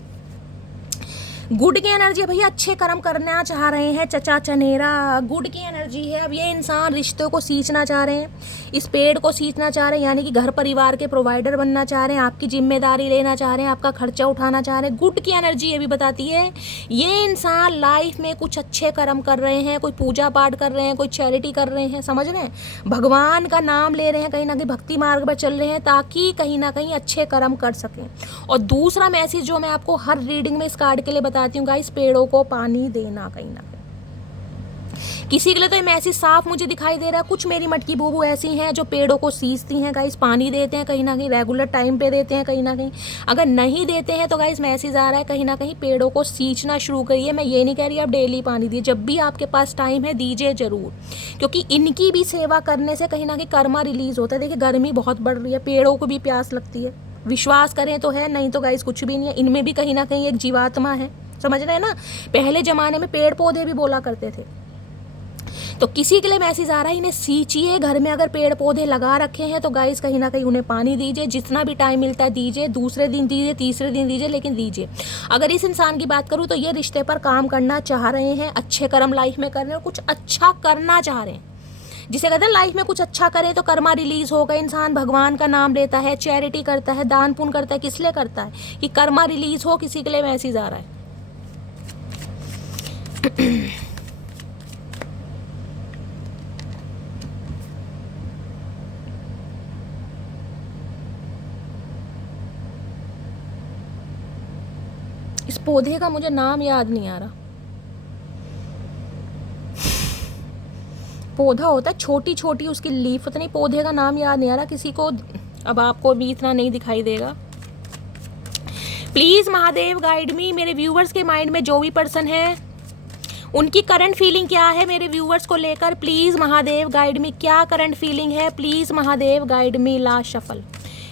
गुड की एनर्जी है भैया, अच्छे कर्म करना चाह रहे हैं, चचा चनेरा गुड की एनर्जी है। अब ये इंसान रिश्तों को सींचना चाह रहे हैं, इस पेड़ को सींचना चाह रहे हैं, यानी कि घर परिवार के प्रोवाइडर बनना चाह रहे हैं, आपकी जिम्मेदारी लेना चाह रहे हैं, आपका खर्चा उठाना चाह रहे हैं। गुड की एनर्जी ये भी बताती है ये इंसान लाइफ में कुछ अच्छे कर्म कर रहे हैं, कोई पूजा पाठ कर रहे हैं, कोई चैरिटी कर रहे हैं, समझ रहे हैं, भगवान का नाम ले रहे हैं, कहीं ना कहीं भक्ति मार्ग पर चल रहे हैं, ताकि कहीं ना कहीं अच्छे कर्म कर सकें। और दूसरा मैसेज जो मैं आपको हर रीडिंग में इस कार्ड के लिए बताती हूँ गाइस, पेड़ों को पानी देना कहीं ना कहीं। किसी के लिए तो ये मैसेज साफ मुझे दिखाई दे रहा है। कुछ मेरी मटकी बूबू ऐसी हैं जो पेड़ों को सींचती हैं गाइस, पानी देते हैं कहीं ना कहीं, रेगुलर टाइम पे देते हैं कहीं ना कहीं। अगर नहीं देते हैं तो गाइस मैसेज आ रहा है कहीं ना कहीं पेड़ों को सींचना शुरू करिए। मैं ये नहीं कह रही आप डेली पानी दिए, जब भी आपके पास टाइम है दीजिए जरूर, क्योंकि इनकी भी सेवा करने से कहीं ना कहीं कर्मा रिलीज होता है। देखिए गर्मी बहुत बढ़ रही है, पेड़ों को भी प्यास लगती है, विश्वास करें तो है, नहीं तो गाइस कुछ भी नहीं है। इनमें भी कहीं ना कहीं एक जीवात्मा है, समझ रहे हैं ना। पहले जमाने में पेड़ पौधे भी बोला करते थे। तो किसी के लिए मैसेज आ रहा है इन्हें सींचिए। घर में अगर पेड़ पौधे लगा रखे हैं तो गाइस कहीं ना कहीं उन्हें पानी दीजिए, जितना भी टाइम मिलता है दीजिए, दूसरे दिन दीजिए, तीसरे दिन दीजिए, लेकिन दीजिए। अगर इस इंसान की बात करूँ तो ये रिश्ते पर काम करना चाह रहे हैं, अच्छे कर्म लाइफ में कर रहे हैं और कुछ अच्छा करना चाह रहे हैं। जिसे कहते हैं लाइफ में कुछ अच्छा करे तो कर्मा रिलीज होगा। इंसान भगवान का नाम लेता है, चैरिटी करता है, दान पुण्य करता है, किस लिए करता है कि कर्मा रिलीज हो। किसी के लिए मैसेज आ रहा है इस पौधे का मुझे नाम याद नहीं आ रहा। पौधा होता है छोटी छोटी उसकी लीफ, पता नहीं पौधे का नाम याद नहीं आ रहा किसी को। अब आपको भी इतना नहीं दिखाई देगा। प्लीज महादेव गाइड मी। मेरे व्यूवर्स के माइंड में जो भी पर्सन है उनकी करंट फीलिंग क्या है मेरे व्यूवर्स को लेकर, प्लीज महादेव गाइड मी। क्या करंट फीलिंग है please Mahadev guide me. Last shuffle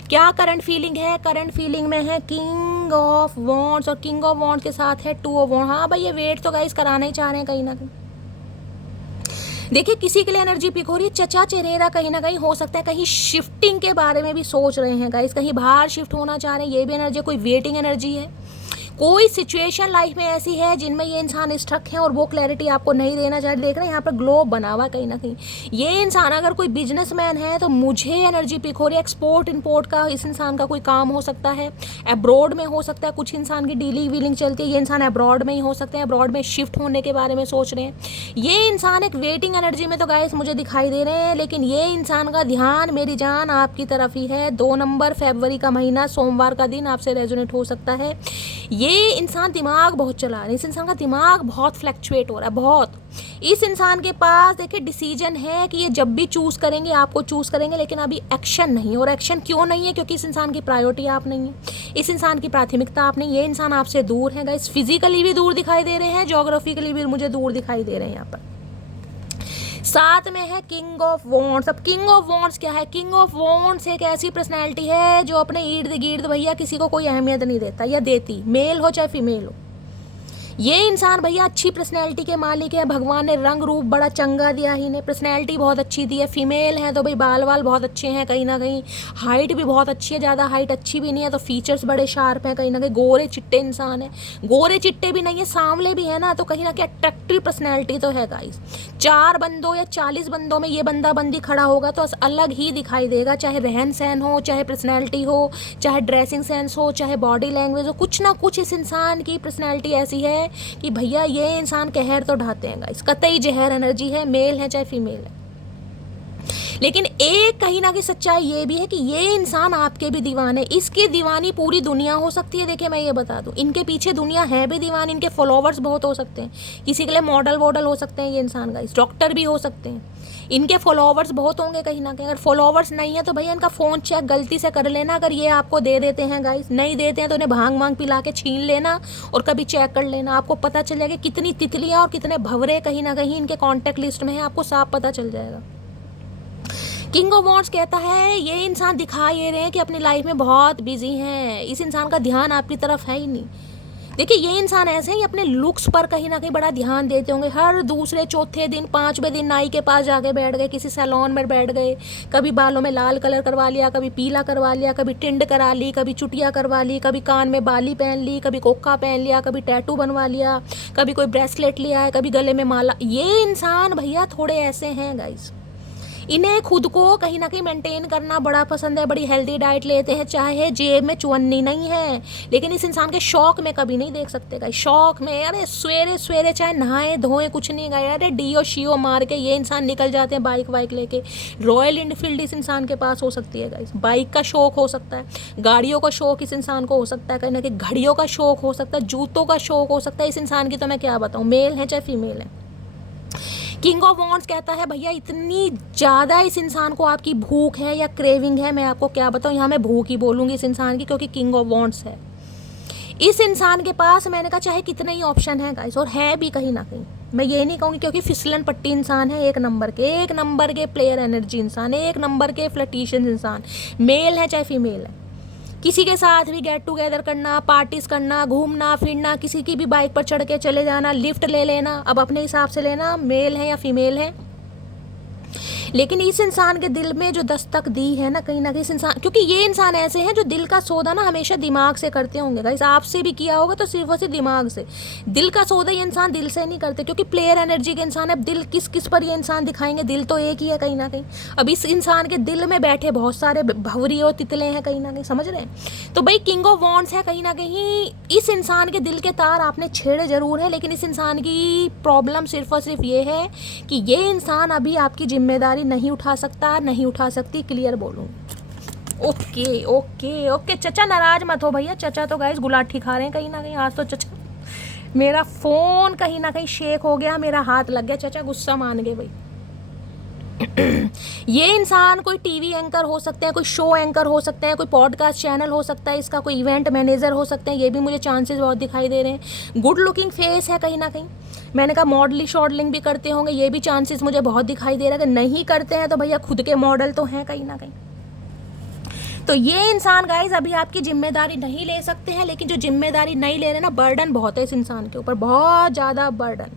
क्या करंट फीलिंग है। करंट फीलिंग में है किंग ऑफ वॉन्ड्स, और किंग ऑफ वॉन्ड्स के साथ है 2 ऑफ वॉन्ड्स। हाँ भाई ये वेट तो गाइस कराना ही चाह रहे हैं कहीं ना कहीं। देखिए किसी के लिए एनर्जी पिक हो रही है चचा चेहरा, कहीं ना कहीं हो सकता है कहीं शिफ्टिंग के बारे में भी सोच रहे हैं गाइस, कहीं बाहर शिफ्ट होना चाह रहे हैं। ये भी एनर्जी, कोई वेटिंग एनर्जी है। कोई सिचुएशन लाइफ में ऐसी है जिनमें ये इंसान स्टक है और वो क्लैरिटी आपको नहीं देना चाह रहे। देख रहे हैं यहाँ पर ग्लोब बना हुआ कहीं ना कहीं। ये इंसान अगर कोई बिजनेसमैन है तो मुझे एनर्जी पिक हो रही है एक्सपोर्ट इंपोर्ट का इस इंसान का कोई काम हो सकता है, अब्रॉड में हो सकता है। कुछ इंसान की डीलिंग वीलिंग चलती है, ये इंसान अब्रॉड में ही हो सकते हैं, अब्रॉड में शिफ्ट होने के बारे में सोच रहे हैं। ये इंसान एक वेटिंग एनर्जी में तो गाइस मुझे दिखाई दे रहे हैं, लेकिन ये इंसान का ध्यान मेरी जान आपकी तरफ ही है। 2 नंबर फरवरी का महीना, सोमवार का दिन आपसे रेजोनेट हो सकता है। ये इंसान दिमाग बहुत चला रहा है, इस इंसान का दिमाग बहुत फ्लैक्चुएट हो रहा है, बहुत। इस इंसान के पास देखिए डिसीजन है कि ये जब भी चूज़ करेंगे आपको चूज़ करेंगे, लेकिन अभी एक्शन नहीं। और एक्शन क्यों नहीं है? क्योंकि इस इंसान की प्रायोरिटी आप नहीं है, इस इंसान की प्राथमिकता आप नहीं। ये इंसान आपसे दूर है गाइस, फिजिकली भी दूर दिखाई दे रहे हैं, ज्योग्राफिकली भी मुझे दूर दिखाई दे रहे हैं यहाँ पर। साथ में है किंग ऑफ वॉन्ड्स। अब किंग ऑफ वॉन्ड्स क्या है? किंग ऑफ वॉन्ड्स एक ऐसी पर्सनैलिटी है जो अपने इर्द गिर्द भैया किसी को कोई अहमियत नहीं देता या देती, मेल हो चाहे फीमेल हो। ये इंसान भैया अच्छी पर्सनैलिटी के मालिक है, भगवान ने रंग रूप बड़ा चंगा दिया ही ने, पर्सनैलिटी बहुत अच्छी दी है। फीमेल है तो भाई बाल वाल बहुत अच्छे हैं कहीं ना कहीं, हाइट भी बहुत अच्छी है, ज़्यादा हाइट अच्छी भी नहीं है तो फीचर्स बड़े शार्प हैं कहीं ना कहीं। गोरे चिट्टे इंसान है, गोरे चिट्टे भी नहीं है, सांवले भी है ना, तो कहीं ना कहीं अट्रैक्टिव पर्सनैलिटी तो है गाइस। 4 बंदों या 40 बंदों में ये बंदा बंदी खड़ा होगा तो अलग ही दिखाई देगा, चाहे रहन सहन हो, चाहे पर्सनैलिटी हो, चाहे ड्रेसिंग सेंस हो, चाहे बॉडी लैंग्वेज हो, कुछ ना कुछ इस इंसान की पर्सनैलिटी ऐसी है कि भैया ये इंसान कहर तो ढाते हैं गाइस, कतई जहर एनर्जी है, मेल है चाहे फीमेल है। लेकिन एक कहीं ना कहीं सच्चाई ये भी है कि ये इंसान आपके भी दीवाने, इसकी दीवानी पूरी दुनिया हो सकती है। देखिए मैं ये बता दूं, इनके पीछे दुनिया है भी दीवानी, इनके फॉलोवर्स बहुत हो सकते हैं, किसी के लिए मॉडल वॉडल हो सकते हैं ये इंसान गाइस, डॉक्टर भी हो सकते हैं, इनके फॉलोवर्स बहुत होंगे कहीं ना कहीं। अगर फॉलोवर्स नहीं है तो भैया इनका फ़ोन चेक गलती से कर लेना, अगर ये आपको दे देते हैं गाइस, नहीं देते हैं तो उन्हें भांग भांग पिला के छीन लेना और कभी चेक कर लेना, आपको पता चल जाएगा कितनी तितलियाँ और कितने भंवरे कहीं ना कहीं इनके कॉन्टैक्ट लिस्ट में है, आपको साफ पता चल जाएगा। किंग ऑफ वॉन्ड्स कहता है ये इंसान दिखा ये रहे हैं कि अपनी लाइफ में बहुत बिजी हैं, इस इंसान का ध्यान आपकी तरफ है ही नहीं। देखिए ये इंसान ऐसे ही अपने लुक्स पर कहीं ना कहीं बड़ा ध्यान देते होंगे, हर दूसरे चौथे दिन 5वें दिन नाई के पास जाके बैठ गए, किसी सैलून में बैठ गए, कभी बालों में लाल कलर करवा लिया, कभी पीला करवा लिया, कभी टिंड करा ली, कभी चुटिया करवा ली, कभी कान में बाली पहन ली, कभी कोका पहन लिया, कभी टैटू बनवा लिया, कभी कोई ब्रेसलेट लिया है, कभी गले में माला। ये इंसान भैया थोड़े ऐसे हैं गाइस, इन्हें खुद को कहीं ना कहीं मेंटेन करना बड़ा पसंद है, बड़ी हेल्दी डाइट लेते हैं, चाहे जेब में चुन्नी नहीं है, लेकिन इस इंसान के शौक में कभी नहीं देख सकते गाइस। शौक में अरे सवेरे सवेरे चाहे नहाए धोए कुछ नहीं गए, अरे डीओ शीओ मार के ये इंसान निकल जाते हैं बाइक वाइक लेके। रॉयल इनफील्ड इस इंसान के पास हो सकती है गाइस, बाइक का शौक हो सकता है, गाड़ियों का शौक इस इंसान को हो सकता है, कहीं ना कहीं घड़ियों का शौक हो सकता है, जूतों का शौक हो सकता है इस इंसान की, तो मैं क्या बताऊँ, मेल है चाहे फीमेल है। किंग ऑफ वॉन्ड्स कहता है भैया इतनी ज़्यादा इस इंसान को आपकी भूख है या क्रेविंग है, मैं आपको क्या बताऊँ, यहाँ मैं भूख ही बोलूँगी इस इंसान की, क्योंकि किंग ऑफ वॉन्ड्स है इस इंसान के पास। मैंने कहा चाहे कितने ही ऑप्शन है गाइस, और है भी कहीं ना कहीं, मैं ये नहीं कहूँगी, क्योंकि फिसलन पट्टी इंसान है, एक नंबर के प्लेयर एनर्जी इंसान है, एक नंबर के फ्लर्टिशियस इंसान, मेल है चाहे फीमेल है। किसी के साथ भी गेट टुगेदर करना, पार्टीज करना, घूमना फिरना, किसी की भी बाइक पर चढ़ के चले जाना, लिफ्ट ले लेना, अब अपने हिसाब से लेना मेल है या फीमेल है। लेकिन इस इंसान के दिल में जो दस्तक दी है ना कहीं इस इंसान, क्योंकि ये इंसान ऐसे हैं जो दिल का सौदा ना हमेशा दिमाग से करते होंगे गाइस, आपसे भी किया होगा तो सिर्फ और सिर्फ दिमाग से। दिल का सौदा ये इंसान दिल से नहीं करते, क्योंकि प्लेयर एनर्जी के इंसान है। दिल किस किस पर ये इंसान दिखाएंगे, दिल तो एक ही है कहीं ना कहीं। अब इस इंसान के दिल में बैठे बहुत सारे भंवरी और तितले हैं कहीं ना कहीं, समझ रहे हैं। तो भाई किंग ऑफ वॉन्ड्स है कहीं ना कहीं, इस इंसान के दिल के तार आपने छेड़े जरूर है, लेकिन इस इंसान की प्रॉब्लम सिर्फ और सिर्फ ये है कि ये इंसान अभी आपकी जिम्मेदारी नहीं उठा सकती, क्लियर बोलूँ। ओके ओके ओके चचा नाराज मत हो भैया, चचा तो गाइस गुलाठी खा रहे हैं कहीं ना कहीं आज तो। चचा मेरा फ़ोन कहीं ना कहीं शेक हो गया, मेरा हाथ लग गया, चचा गुस्सा मान गए भाई। ये इंसान कोई टीवी एंकर हो सकते हैं, कोई शो एंकर हो सकते हैं, कोई पॉडकास्ट चैनल हो सकता है इसका, कोई इवेंट मैनेजर हो सकते हैं, ये भी मुझे चांसेस बहुत दिखाई दे रहे हैं। गुड लुकिंग फेस है कहीं ना कहीं, मैंने कहा मॉडलिंग शॉडलिंग भी करते होंगे, ये भी चांसेस मुझे बहुत दिखाई दे रहा है। अगर नहीं करते हैं तो भैया खुद के मॉडल तो हैं कहीं ना कहीं। तो ये इंसान गाइस अभी आपकी जिम्मेदारी नहीं ले सकते हैं, लेकिन जो जिम्मेदारी नहीं ले रहे ना, बर्डन बहुत है इस इंसान के ऊपर, बहुत ज़्यादा बर्डन।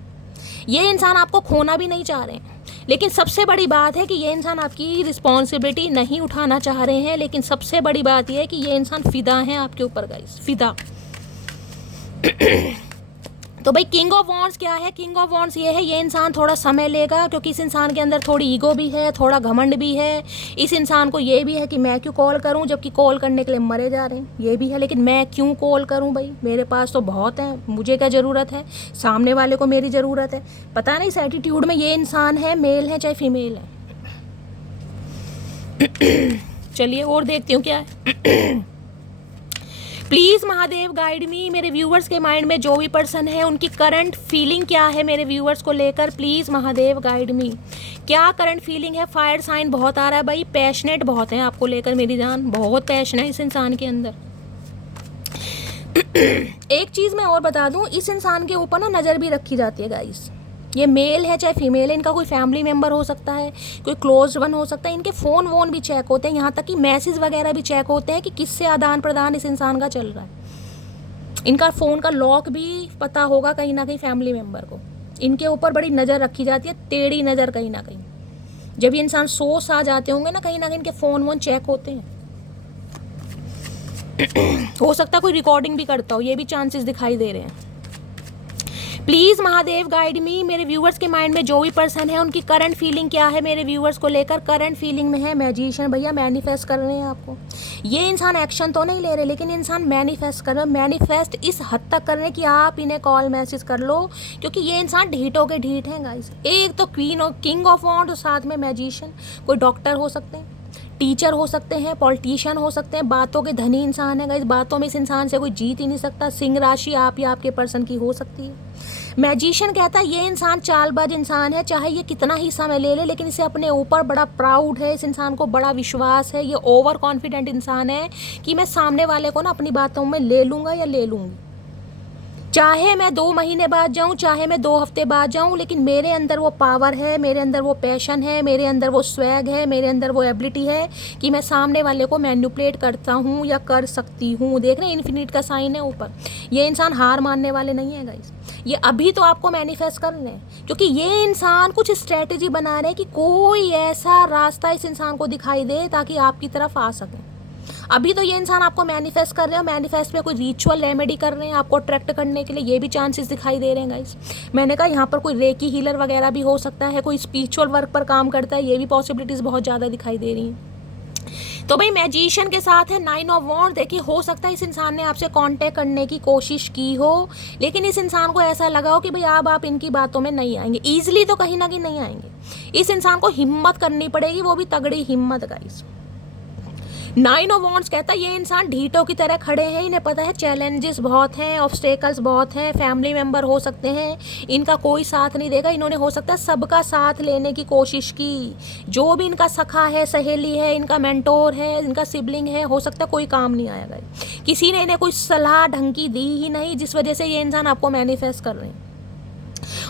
ये इंसान आपको खोना भी नहीं चाह रहे हैं, लेकिन सबसे बड़ी बात है कि ये इंसान आपकी रिस्पॉन्सिबिलिटी नहीं उठाना चाह रहे हैं, लेकिन सबसे बड़ी बात यह है कि ये इंसान फिदा हैं आपके ऊपर गाइस, फिदा। तो भाई किंग ऑफ वॉन्ड्स क्या है, किंग ऑफ वॉन्ड्स ये है, ये इंसान थोड़ा समय लेगा, क्योंकि इस इंसान के अंदर थोड़ी ईगो भी है, थोड़ा घमंड भी है। इस इंसान को ये भी है कि मैं क्यों कॉल करूं, जबकि कॉल करने के लिए मरे जा रहे हैं, ये भी है। लेकिन मैं क्यों कॉल करूं भाई, मेरे पास तो बहुत है, मुझे क्या ज़रूरत है, सामने वाले को मेरी ज़रूरत है। पता नहीं इस एटीट्यूड में ये इंसान है, मेल है चाहे फीमेल है। चलिए और देखती हूँ क्या है। प्लीज़ महादेव गाइड मी, मेरे व्यूवर्स के माइंड में जो भी पर्सन है उनकी करंट फीलिंग क्या है मेरे व्यूवर्स को लेकर, प्लीज़ महादेव गाइड मी। क्या करंट फीलिंग है? फायर साइन बहुत आ रहा है भाई, पैशनेट बहुत है आपको लेकर मेरी जान, बहुत पैशन है इस इंसान के अंदर। एक चीज़ मैं और बता दूं, इस इंसान के ऊपर ना नज़र भी रखी जाती है गाइस। ये मेल है चाहे फीमेल है, इनका कोई फैमिली मेम्बर हो सकता है, कोई क्लोज वन हो सकता है, इनके फ़ोन वोन भी चेक होते हैं, यहाँ तक कि मैसेज वगैरह भी चेक होते हैं कि किससे आदान प्रदान इस इंसान का चल रहा है। इनका फ़ोन का लॉक भी पता होगा कहीं ना कहीं फैमिली मेम्बर को। इनके ऊपर बड़ी नज़र रखी जाती है, टेढ़ी नज़र कहीं ना कहीं। जब ये इंसान सोच आ जाते होंगे ना कहीं इनके फ़ोन वोन चेक होते हैं। हो सकता है कोई रिकॉर्डिंग भी करता हो, ये भी चांसेस दिखाई दे रहे हैं। प्लीज़ महादेव गाइड मी, मेरे व्यूवर्स के माइंड में जो भी पर्सन है उनकी करंट फीलिंग क्या है मेरे व्यूवर्स को लेकर। करंट फीलिंग में है मैजिशियन भैया, मैनिफेस्ट कर रहे हैं आपको। ये इंसान एक्शन तो नहीं ले रहे, लेकिन इंसान मैनिफेस्ट कर रहे हैं। मैनिफेस्ट इस हद तक कर रहे हैं कि आप इन्हें कॉल मैसेज कर लो, क्योंकि ये इंसान ढीठों के ढीठ हैं गाइस। एक तो क्वीन और किंग ऑफ वॉन्ड, साथ में मैजिशियन। कोई डॉक्टर हो सकते हैं, टीचर हो सकते हैं, पॉलिटिशियन हो सकते हैं, बातों के धनी इंसान है गाइस। बातों में इस इंसान से कोई जीत ही नहीं सकता। सिंह राशि आप या आपके पर्सन की हो सकती है। मैजिशियन कहता है ये इंसान चालबाज इंसान है, चाहे ये कितना ही समय ले ले, लेकिन इसे अपने ऊपर बड़ा प्राउड है, इस इंसान को बड़ा विश्वास है। ये ओवर कॉन्फिडेंट इंसान है कि मैं सामने वाले को ना अपनी बातों में ले लूँगा या ले लूँगी, चाहे मैं 2 महीने बाद जाऊं, चाहे मैं 2 हफ्ते बाद जाऊं, लेकिन मेरे अंदर वो पावर है, मेरे अंदर वो पैशन है, मेरे अंदर वो स्वैग है, मेरे अंदर वो एबिलिटी है कि मैं सामने वाले को मैनिपुलेट करता हूं या कर सकती हूं। देख रहे हैं इन्फिनिट का साइन है ऊपर। ये इंसान हार मानने वाले नहीं है गाइस। ये अभी तो आपको मैनिफेस्ट कर रहे हैं, क्योंकि ये इंसान कुछ स्ट्रेटेजी बना रहे हैं कि कोई ऐसा रास्ता इस इंसान को दिखाई दे ताकि आपकी तरफ आ सके। अभी तो ये इंसान आपको मैनिफेस्ट कर रहे हैं, मैनिफेस्ट में कोई रिचुअल रेमेडी कर रहे हैं आपको अट्रैक्ट करने के लिए, ये भी चांसेस दिखाई दे रहे हैं गाइस। मैंने कहा यहाँ पर कोई रेकी हीलर वगैरह भी हो सकता है, कोई स्पिरिचुअल वर्क पर काम करता है, ये भी पॉसिबिलिटीज़ बहुत ज़्यादा दिखाई दे रही हैं। तो भाई मैजिशियन के साथ है 9 ऑफ वॉन्ड। देखिए हो सकता है इस इंसान ने आपसे कांटेक्ट करने की कोशिश की हो, लेकिन इस इंसान को ऐसा लगा हो कि भाई अब आप इनकी बातों में नहीं आएंगे। ईजिली तो कहीं ना कहीं नहीं आएंगे, इस इंसान को हिम्मत करनी पड़ेगी, वो भी तगड़ी हिम्मत गाइस। 9 ऑफ वॉन्ड्स कहता है ये इंसान ढीठों की तरह खड़े हैं, इन्हें पता है चैलेंजेस बहुत हैं, ऑब्स्टेकल्स बहुत हैं, फैमिली मेम्बर हो सकते हैं इनका कोई साथ नहीं देगा। इन्होंने हो सकता है सबका साथ लेने की कोशिश की, जो भी इनका सखा है, सहेली है, इनका मेंटोर है, इनका सिबलिंग है, हो सकता है कोई काम नहीं आएगा, किसी ने इन्हें कोई सलाह ढंग की दी ही नहीं, जिस वजह से ये इंसान आपको मैनिफेस्ट कर रहे हैं।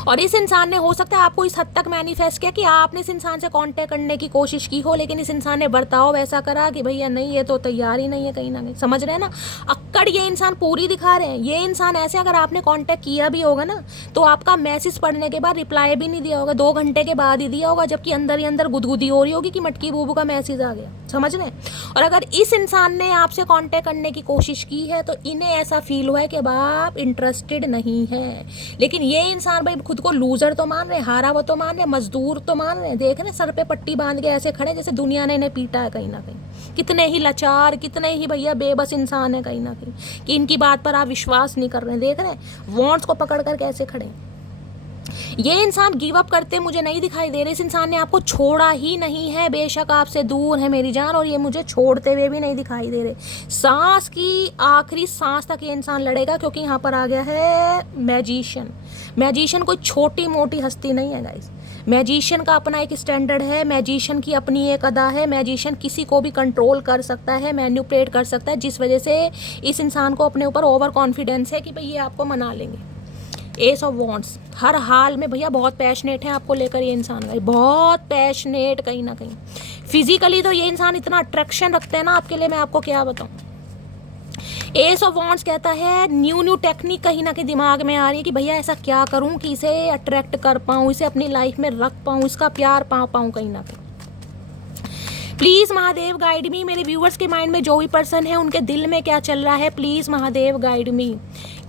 और इस इंसान ने हो सकता है आपको इस हद तक मैनिफेस्ट किया कि आपने इस इंसान से कांटेक्ट करने की कोशिश की हो, लेकिन इस इंसान ने बर्ताव ऐसा करा कि भैया नहीं, ये तो तैयार ही नहीं है कहीं ना कहीं। समझ रहे हैं ना, अक्कड़ ये इंसान पूरी दिखा रहे हैं। ये इंसान ऐसे अगर आपने कांटेक्ट किया भी होगा ना, तो आपका मैसेज पढ़ने के बाद रिप्लाई भी नहीं दिया होगा, 2 घंटे के बाद ही दिया होगा, जबकि अंदर ही अंदर गुदगुदी हो रही होगी कि मटकी बूबू का मैसेज आ गया। समझ रहे हैं। और अगर इस इंसान ने आपसे कांटेक्ट करने की कोशिश की है तो इन्हें ऐसा फील हुआ है कि अब आप इंटरेस्टेड नहीं है, लेकिन ये इंसान भाई खुद को लूजर तो मान रहे, हारा वो तो मान रहे, मजदूर तो मान रहे। देख रहे सर पे पट्टी बांध के ऐसे खड़े जैसे दुनिया ने इन्हें पीटा है कहीं ना कहीं। कितने ही लाचार, कितने ही भैया बेबस इंसान है कहीं ना कहीं कि इनकी बात पर आप विश्वास नहीं कर रहे हैं। देख रहे हैं वॉन्ट्स को पकड़ कर कैसे खड़े। ये इंसान गिव अप करते मुझे नहीं दिखाई दे रहे। इस इंसान ने आपको छोड़ा ही नहीं है, बेशक आपसे दूर है मेरी जान, और ये मुझे छोड़ते हुए भी नहीं दिखाई दे रहे। सांस की आखिरी सांस तक ये इंसान लड़ेगा, क्योंकि यहाँ पर आ गया है मैजिशियन। मैजिशियन कोई छोटी मोटी हस्ती नहीं है गाइस। मैजिशियन का अपना एक स्टैंडर्ड है, मैजिशियन की अपनी एक अदा है। मैजिशियन किसी को भी कंट्रोल कर सकता है, मैनिपुलेट कर सकता है, जिस वजह से इस इंसान को अपने ऊपर ओवर कॉन्फिडेंस है कि भाई ये आपको मना लेंगे। एस ऑफ वॉन्ड्स हर हाल में भैया बहुत पैशनेट है आपको लेकर ये इंसान भाई, बहुत पैशनेट कहीं ना कहीं। फिजिकली तो ये इंसान इतना अट्रैक्शन रखते हैं ना आपके लिए, मैं आपको क्या बताऊं। एस ऑफ वॉन्ड्स कहता है न्यू टेक्निक कहीं ना कहीं दिमाग में आ रही है कि भैया ऐसा क्या करूं कि इसे अट्रैक्ट कर पाऊं, इसे अपनी लाइफ में रख पाऊं, इसका प्यार पा पाऊं कहीं ना कहीं। प्लीज़ महादेव गाइड मी, मेरे व्यूअर्स के माइंड में जो भी पर्सन है उनके दिल में क्या चल रहा है, प्लीज़ महादेव गाइड मी।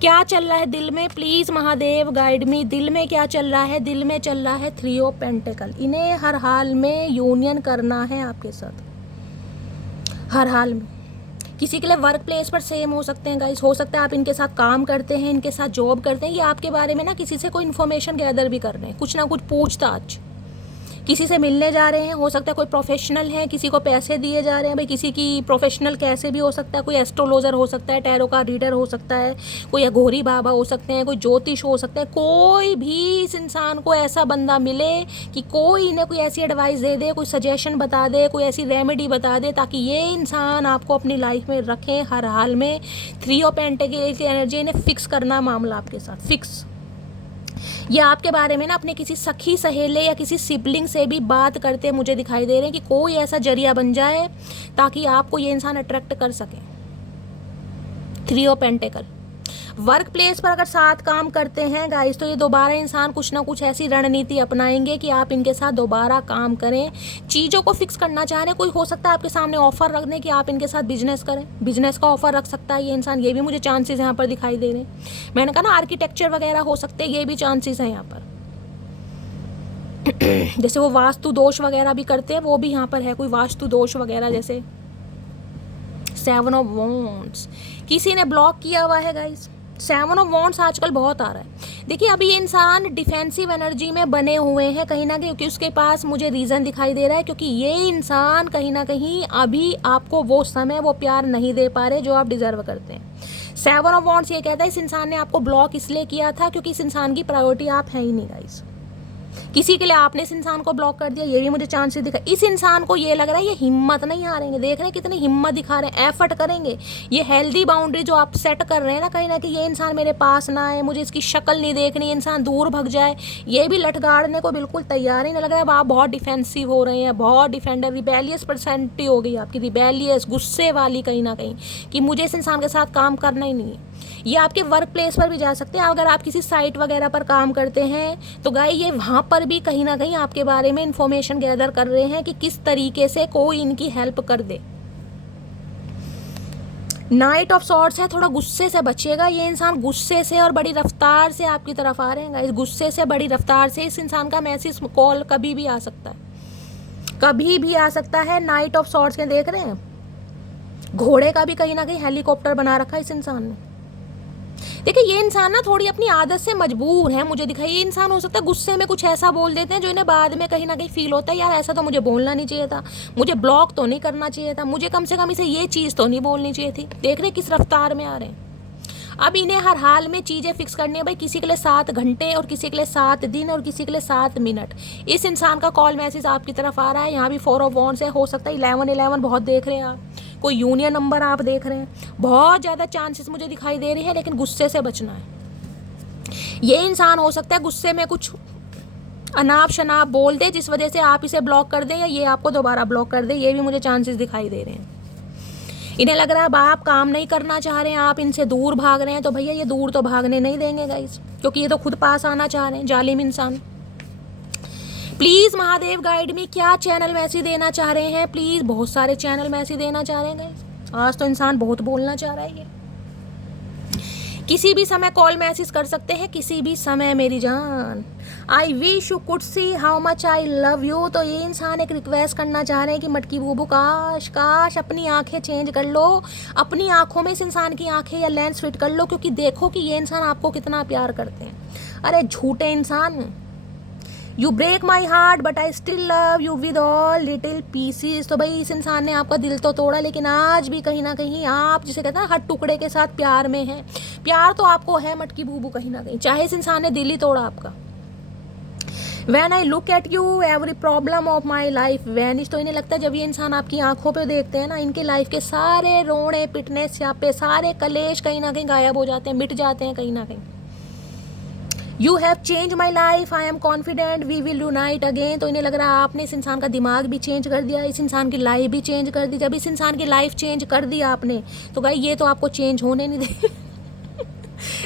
क्या चल रहा है दिल में, प्लीज़ महादेव गाइड मी। दिल में क्या चल रहा है, दिल में चल रहा है 3 ऑफ पेंटिकल। इन्हें हर हाल में यूनियन करना है आपके साथ, हर हाल में। किसी के लिए वर्क प्लेस पर सेम हो सकते हैं गाइस, हो सकता है आप इनके साथ काम करते हैं, इनके साथ जॉब करते हैं, ये आपके बारे में ना किसी से कोई इन्फॉर्मेशन गैदर भी कर रहे हैं, कुछ ना कुछ पूछताछ किसी से मिलने जा रहे हैं, हो सकता है कोई प्रोफेशनल है, किसी को पैसे दिए जा रहे हैं भाई, किसी की प्रोफेशनल कैसे भी हो सकता है, कोई एस्ट्रोलॉजर हो सकता है, टैरो का रीडर हो सकता है, कोई अघोरी बाबा हो सकते हैं, कोई ज्योतिष हो सकता है, कोई भी इस इंसान को ऐसा बंदा मिले कि कोई इन्हें कोई ऐसी एडवाइस दे दे, कोई सजेशन बता दे, कोई ऐसी रेमेडी बता दे ताकि ये इंसान आपको अपनी लाइफ में रखें हर हाल में। 3 ऑफ पेंटिकल की एनर्जी, इन्हें फिक्स करना मामला आपके साथ फिक्स। ये आपके बारे में ना अपने किसी सखी सहेले या किसी सिबलिंग से भी बात करते मुझे दिखाई दे रहे हैं कि कोई ऐसा जरिया बन जाए ताकि आपको ये इंसान अट्रैक्ट कर सके। 3 ऑफ पेंटिकल। वर्क प्लेस पर अगर साथ काम करते हैं गाइस, तो ये दोबारा इंसान कुछ ना कुछ ऐसी रणनीति अपनाएंगे कि आप इनके साथ दोबारा काम करें। चीज़ों को फिक्स करना चाह रहे हैं, कोई हो सकता है आपके सामने ऑफर रख दें कि आप इनके साथ बिजनेस करें, बिजनेस का ऑफर रख सकता है ये इंसान, ये भी मुझे चांसेस यहाँ पर दिखाई दे रहे हैं। मैंने कहा ना आर्किटेक्चर वगैरह हो सकते हैं, ये भी चांसेस हैं यहाँ पर। जैसे वो वास्तु दोष वगैरह भी करते हैं, वो भी यहाँ पर है, कोई वास्तु दोष वगैरह। जैसे 7 ऑफ वॉन्ड्स, किसी ने ब्लॉक किया हुआ है गाइस। 7 ऑफ वॉन्ड्स आजकल बहुत आ रहा है। देखिए अभी ये इंसान डिफेंसिव एनर्जी में बने हुए हैं कहीं ना कहीं, क्योंकि उसके पास मुझे रीज़न दिखाई दे रहा है, क्योंकि ये इंसान कहीं ना कहीं अभी आपको वो समय वो प्यार नहीं दे पा रहे जो आप डिजर्व करते हैं। 7 ऑफ वॉन्ड्स ये कहता है इस इंसान ने आपको ब्लॉक इसलिए किया था क्योंकि इस इंसान की प्रायोरिटी आप है ही नहीं गाइस। किसी के लिए आपने इस इंसान को ब्लॉक कर दिया, ये भी मुझे चांसेस दिखा। इस इंसान को ये लग रहा है ये हिम्मत नहीं हारेंगे, देख रहे हैं कितनी हिम्मत दिखा रहे हैं, एफर्ट करेंगे। ये हेल्दी बाउंड्री जो आप सेट कर रहे हैं ना कहीं ना कहीं, ये इंसान मेरे पास ना आए, मुझे इसकी शक्ल नहीं देखनी, ये इंसान दूर भग जाए, ये भी लटगाड़ने को बिल्कुल तैयार ही नहीं लग रहा है। अब आप बहुत डिफेंसिव हो रहे हैं, बहुत डिफेंडर, रिबेलियस पर्सनैलिटी हो गई आपकी, रिबेलियस, गुस्से वाली कहीं ना कहीं, कि मुझे इस इंसान के साथ काम करना ही नहीं है। ये आपके वर्क प्लेस पर भी जा सकते हैं। अगर आप किसी साइट वगैरह पर काम करते हैं तो गाय ये वहाँ पर भी कहीं ना कहीं आपके बारे में इंफॉर्मेशन गैदर कर रहे हैं कि किस तरीके से कोई इनकी हेल्प कर दे। नाइट ऑफ सॉर्ड्स है, थोड़ा गुस्से से बचिएगा। ये इंसान गुस्से से और बड़ी रफ्तार से आपकी तरफ आ रहे हैं गाइस, गुस्से से बड़ी रफ्तार से। इस इंसान का मैसेज कॉल कभी भी आ सकता है, कभी भी आ सकता है। नाइट ऑफ सॉर्ड्स के देख रहे हैं, घोड़े का भी कहीं ना कहीं हेलीकॉप्टर बना रखा है इस इंसान ने। देखिए ये इंसान ना थोड़ी अपनी आदत से मजबूर है, मुझे दिखाई। ये इंसान हो सकता है गुस्से में कुछ ऐसा बोल देते हैं जो इन्हें बाद में कहीं ना कहीं फील होता है, यार ऐसा तो मुझे बोलना नहीं चाहिए था, मुझे ब्लॉक तो नहीं करना चाहिए था, मुझे कम से कम इसे ये चीज़ तो नहीं बोलनी चाहिए थी। देख रहे किस रफ्तार में आ रहे हैं। अब इन्हें हर हाल में चीज़ें फिक्स करनी है भाई, किसी के लिए 7 घंटे और किसी के लिए 7 दिन और किसी के लिए 7 मिनट। इस इंसान का कॉल मैसेज आपकी तरफ आ रहा है। यहाँ भी 4 ऑफ वॉन्ड्स है, हो सकता है 11 बहुत देख रहे हैं आप, कोई यूनियन नंबर आप देख रहे हैं, बहुत ज़्यादा चांसेस मुझे दिखाई दे रहे हैं। लेकिन गुस्से से बचना है। ये इंसान हो सकता है गुस्से में कुछ अनाप शनाप बोल दे जिस वजह से आप इसे ब्लॉक कर दें या ये आपको दोबारा ब्लॉक कर दे, ये भी मुझे चांसेस दिखाई दे रहे हैं। इन्हें लग रहा है अब आप काम नहीं करना चाह रहे हैं, आप इनसे दूर भाग रहे हैं, तो भैया ये दूर तो भागने नहीं देंगे गाइस, क्योंकि ये तो खुद पास आना चाह रहे हैं, जालिम इंसान। प्लीज़ महादेव गाइड में क्या चैनल मैसेज देना चाह रहे हैं, प्लीज़। बहुत सारे चैनल मैसेज देना चाह रहे हैं गाइस, आज तो इंसान बहुत बोलना चाह रहा है। ये किसी भी समय कॉल मैसेज कर सकते हैं, किसी भी समय मेरी जान। I wish you could see how much I love you. तो ये इंसान एक रिक्वेस्ट करना चाह रहे हैं कि मटकी बूबू काश काश अपनी आंखें चेंज कर लो, अपनी आंखों में इस इंसान की आंखें या लेंस फिट कर लो, क्योंकि देखो कि ये इंसान आपको कितना प्यार करते हैं। अरे झूठे इंसान, you break my heart but I still love you with all little pieces. तो भाई इस इंसान ने आपका दिल तो तोड़ा, लेकिन आज भी कहीं ना कहीं आप जिसे कहते हैं हर टुकड़े के साथ प्यार में हैं। प्यार तो आपको है मटकी बूबू कहीं ना कहीं, चाहे इस इंसान ने दिल ही तोड़ा आपका। When I look at you, every problem of my life vanish। तो इन्हें लगता है जब ये इंसान आपकी आंखों पे देखते हैं ना, इनके लाइफ के सारे रोने पिटने स्यापे, सारे कलेश कहीं ना कहीं गायब हो जाते हैं, मिट जाते हैं कहीं ना कहीं। You have change my life, I am confident we will unite again. तो इन्हें लग रहा है आपने इस इंसान का दिमाग भी चेंज कर दिया, इस इंसान की लाइफ भी चेंज कर दी। जब इस इंसान की लाइफ चेंज कर दी आपने, तो भाई ये तो आपको चेंज होने नहीं दे।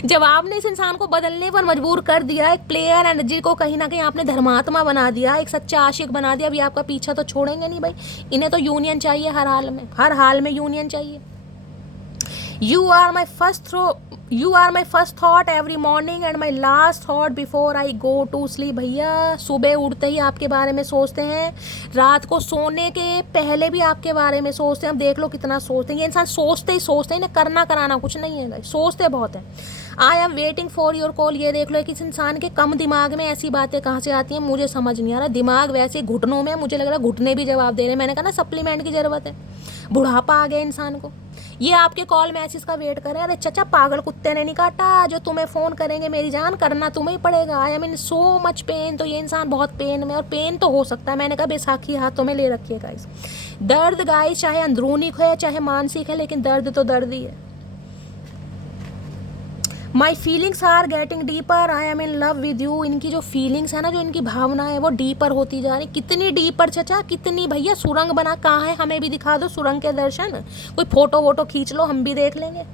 जब आपने इस इंसान को बदलने पर मजबूर कर दिया, एक प्लेयर एनर्जी को कहीं ना कहीं आपने धर्मात्मा बना दिया, एक सच्चा आशिक बना दिया, अभी आपका पीछा तो छोड़ेंगे नहीं भाई। इन्हें तो यूनियन चाहिए हर हाल में, हर हाल में यूनियन चाहिए। You are my first thought every morning and my last thought before I go to sleep। भैया सुबह उठते ही आपके बारे में सोचते हैं, रात को सोने के पहले भी आपके बारे में सोचते हैं। अब देख लो कितना सोचते हैं ये इंसान, सोचते ही सोचते हैं, इन्हें करना कराना कुछ नहीं है गाइस, सोचते बहुत हैं। I am waiting for your call. ये देख लो कि इस इंसान के कम दिमाग में ऐसी बातें कहाँ से आती हैं मुझे समझ नहीं आ रहा। दिमाग वैसे घुटनों में, मुझे लग रहा है घुटने भी जवाब दे रहे हैं। मैंने कहा ना सप्लीमेंट की ज़रूरत है, बुढ़ापा आ गया इंसान को। ये आपके कॉल मैसेज का वेट कर रहे हैं। अरे चचा पागल कुत्ते ने नहीं काटा, जो तुम्हें फ़ोन करेंगे मेरी जान, करना तुम्हें ही पड़ेगा। I mean so much pain. तो ये इंसान बहुत पेन में, और पेन तो हो सकता है, मैंने कहा बैसाखी हाथों में ले रखी है गाइस। दर्द गाइस चाहे अंदरूनी है चाहे मानसिक है, लेकिन दर्द तो दर्द ही है। My feelings are getting deeper, I am in love with you. इनकी जो फीलिंग्स है ना, जो इनकी भावना है वो डीपर होती जा रही। कितनी डीपर चचा, कितनी भैया? सुरंग बना कहाँ है, हमें भी दिखा दो सुरंग के दर्शन, कोई फोटो वोटो खींच लो, हम भी देख लेंगे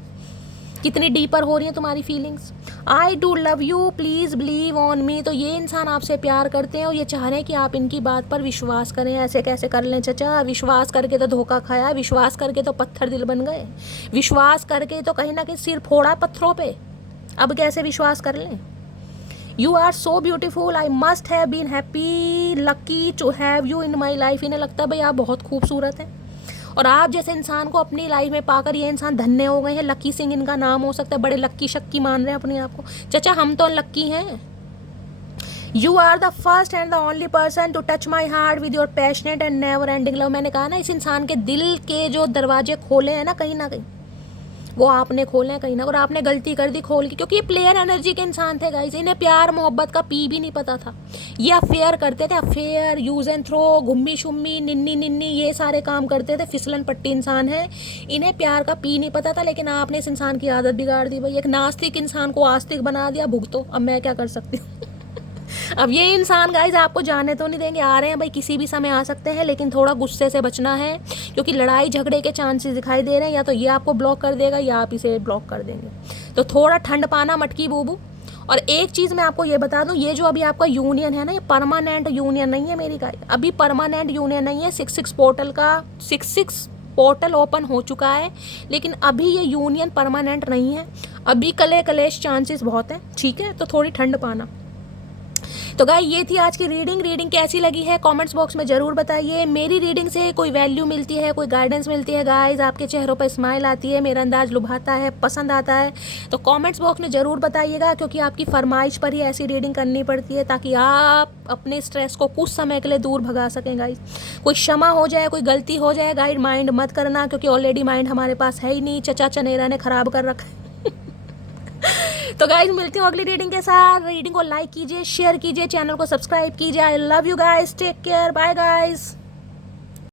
कितनी डीपर हो रही है तुम्हारी feelings. I do love you please believe on me. तो ये इंसान आपसे प्यार करते हैं और ये चाह रहे हैं कि आप इनकी बात पर विश्वास करें। ऐसे कैसे कर लें चचा? विश्वास करके तो धोखा खाया, विश्वास करके तो पत्थर दिल बन गए, विश्वास करके तो कहीं ना कहीं सिर फोड़ा पत्थरों पे, अब कैसे विश्वास कर लें? You are so beautiful, I must have been happy lucky to have you in my life. इन्हें लगता है भाई आप बहुत खूबसूरत हैं, और आप जैसे इंसान को अपनी लाइफ में पाकर ये इंसान धन्य हो गए हैं। लकी सिंह इनका नाम हो सकता है, बड़े लक्की शक्की मान रहे हैं अपने आप को। चचा हम तो लक्की हैं। You are the first and the only person to touch my heart with your passionate and never ending love. मैंने कहा ना, इस इंसान के दिल के जो दरवाजे खोले हैं ना कहीं ना कहीं, वो आपने खोले हैं कहीं ना, और आपने गलती कर दी खोल के, क्योंकि ये प्लेयर एनर्जी के इंसान थे गाइस। इन्हें प्यार मोहब्बत का पी भी नहीं पता था। ये अफेयर करते थे, अफेयर, यूज एंड थ्रो, घुम्मी शुम्मी, निन्नी निन्नी, ये सारे काम करते थे। फिसलन पट्टी इंसान है, इन्हें प्यार का पी नहीं पता था। लेकिन आपने इस इंसान की आदत बिगाड़ दी भाई। एक नास्तिक इंसान को आस्तिक बना दिया, भुगतो। अब मैं क्या कर सकती हूँ? अब ये इंसान गाइज आपको जाने तो नहीं देंगे। आ रहे हैं भाई, किसी भी समय आ सकते हैं, लेकिन थोड़ा गुस्से से बचना है, क्योंकि लड़ाई झगड़े के चांसेस दिखाई दे रहे हैं। या तो ये आपको ब्लॉक कर देगा या आप इसे ब्लॉक कर देंगे। तो थोड़ा ठंड पाना मटकी बूबू। और एक चीज़ मैं आपको ये बता दूं, ये जो अभी आपका यूनियन है ना, ये परमानेंट यूनियन नहीं है मेरी गाइस। अभी परमानेंट यूनियन नहीं है। 6-6 पोर्टल का 6-6 पोर्टल ओपन हो चुका है, लेकिन अभी ये यूनियन परमानेंट नहीं है। अभी कले कलेश चांसेस बहुत हैं, ठीक है? तो थोड़ी ठंड पाना। तो गाइस ये थी आज की रीडिंग कैसी लगी है कमेंट्स बॉक्स में ज़रूर बताइए। मेरी रीडिंग से कोई वैल्यू मिलती है, कोई गाइडेंस मिलती है गाइस, आपके चेहरों पर स्माइल आती है, मेरा अंदाज लुभाता है, पसंद आता है, तो कमेंट्स बॉक्स में ज़रूर बताइएगा, क्योंकि आपकी फरमाइश पर ही ऐसी रीडिंग करनी पड़ती है, ताकि आप अपने स्ट्रेस को कुछ समय के लिए दूर भगा सकें गाइस। कोई क्षमा हो जाए, कोई गलती हो जाए गाइड, माइंड मत करना, क्योंकि ऑलरेडी माइंड हमारे पास है ही नहीं, चचा चनेरा ने ख़राब कर रखा है। तो गाइज मिलती हूँ अगली रीडिंग के साथ। रीडिंग को लाइक कीजिए, शेयर कीजिए, चैनल को सब्सक्राइब कीजिए। I love you guys, take care, bye guys.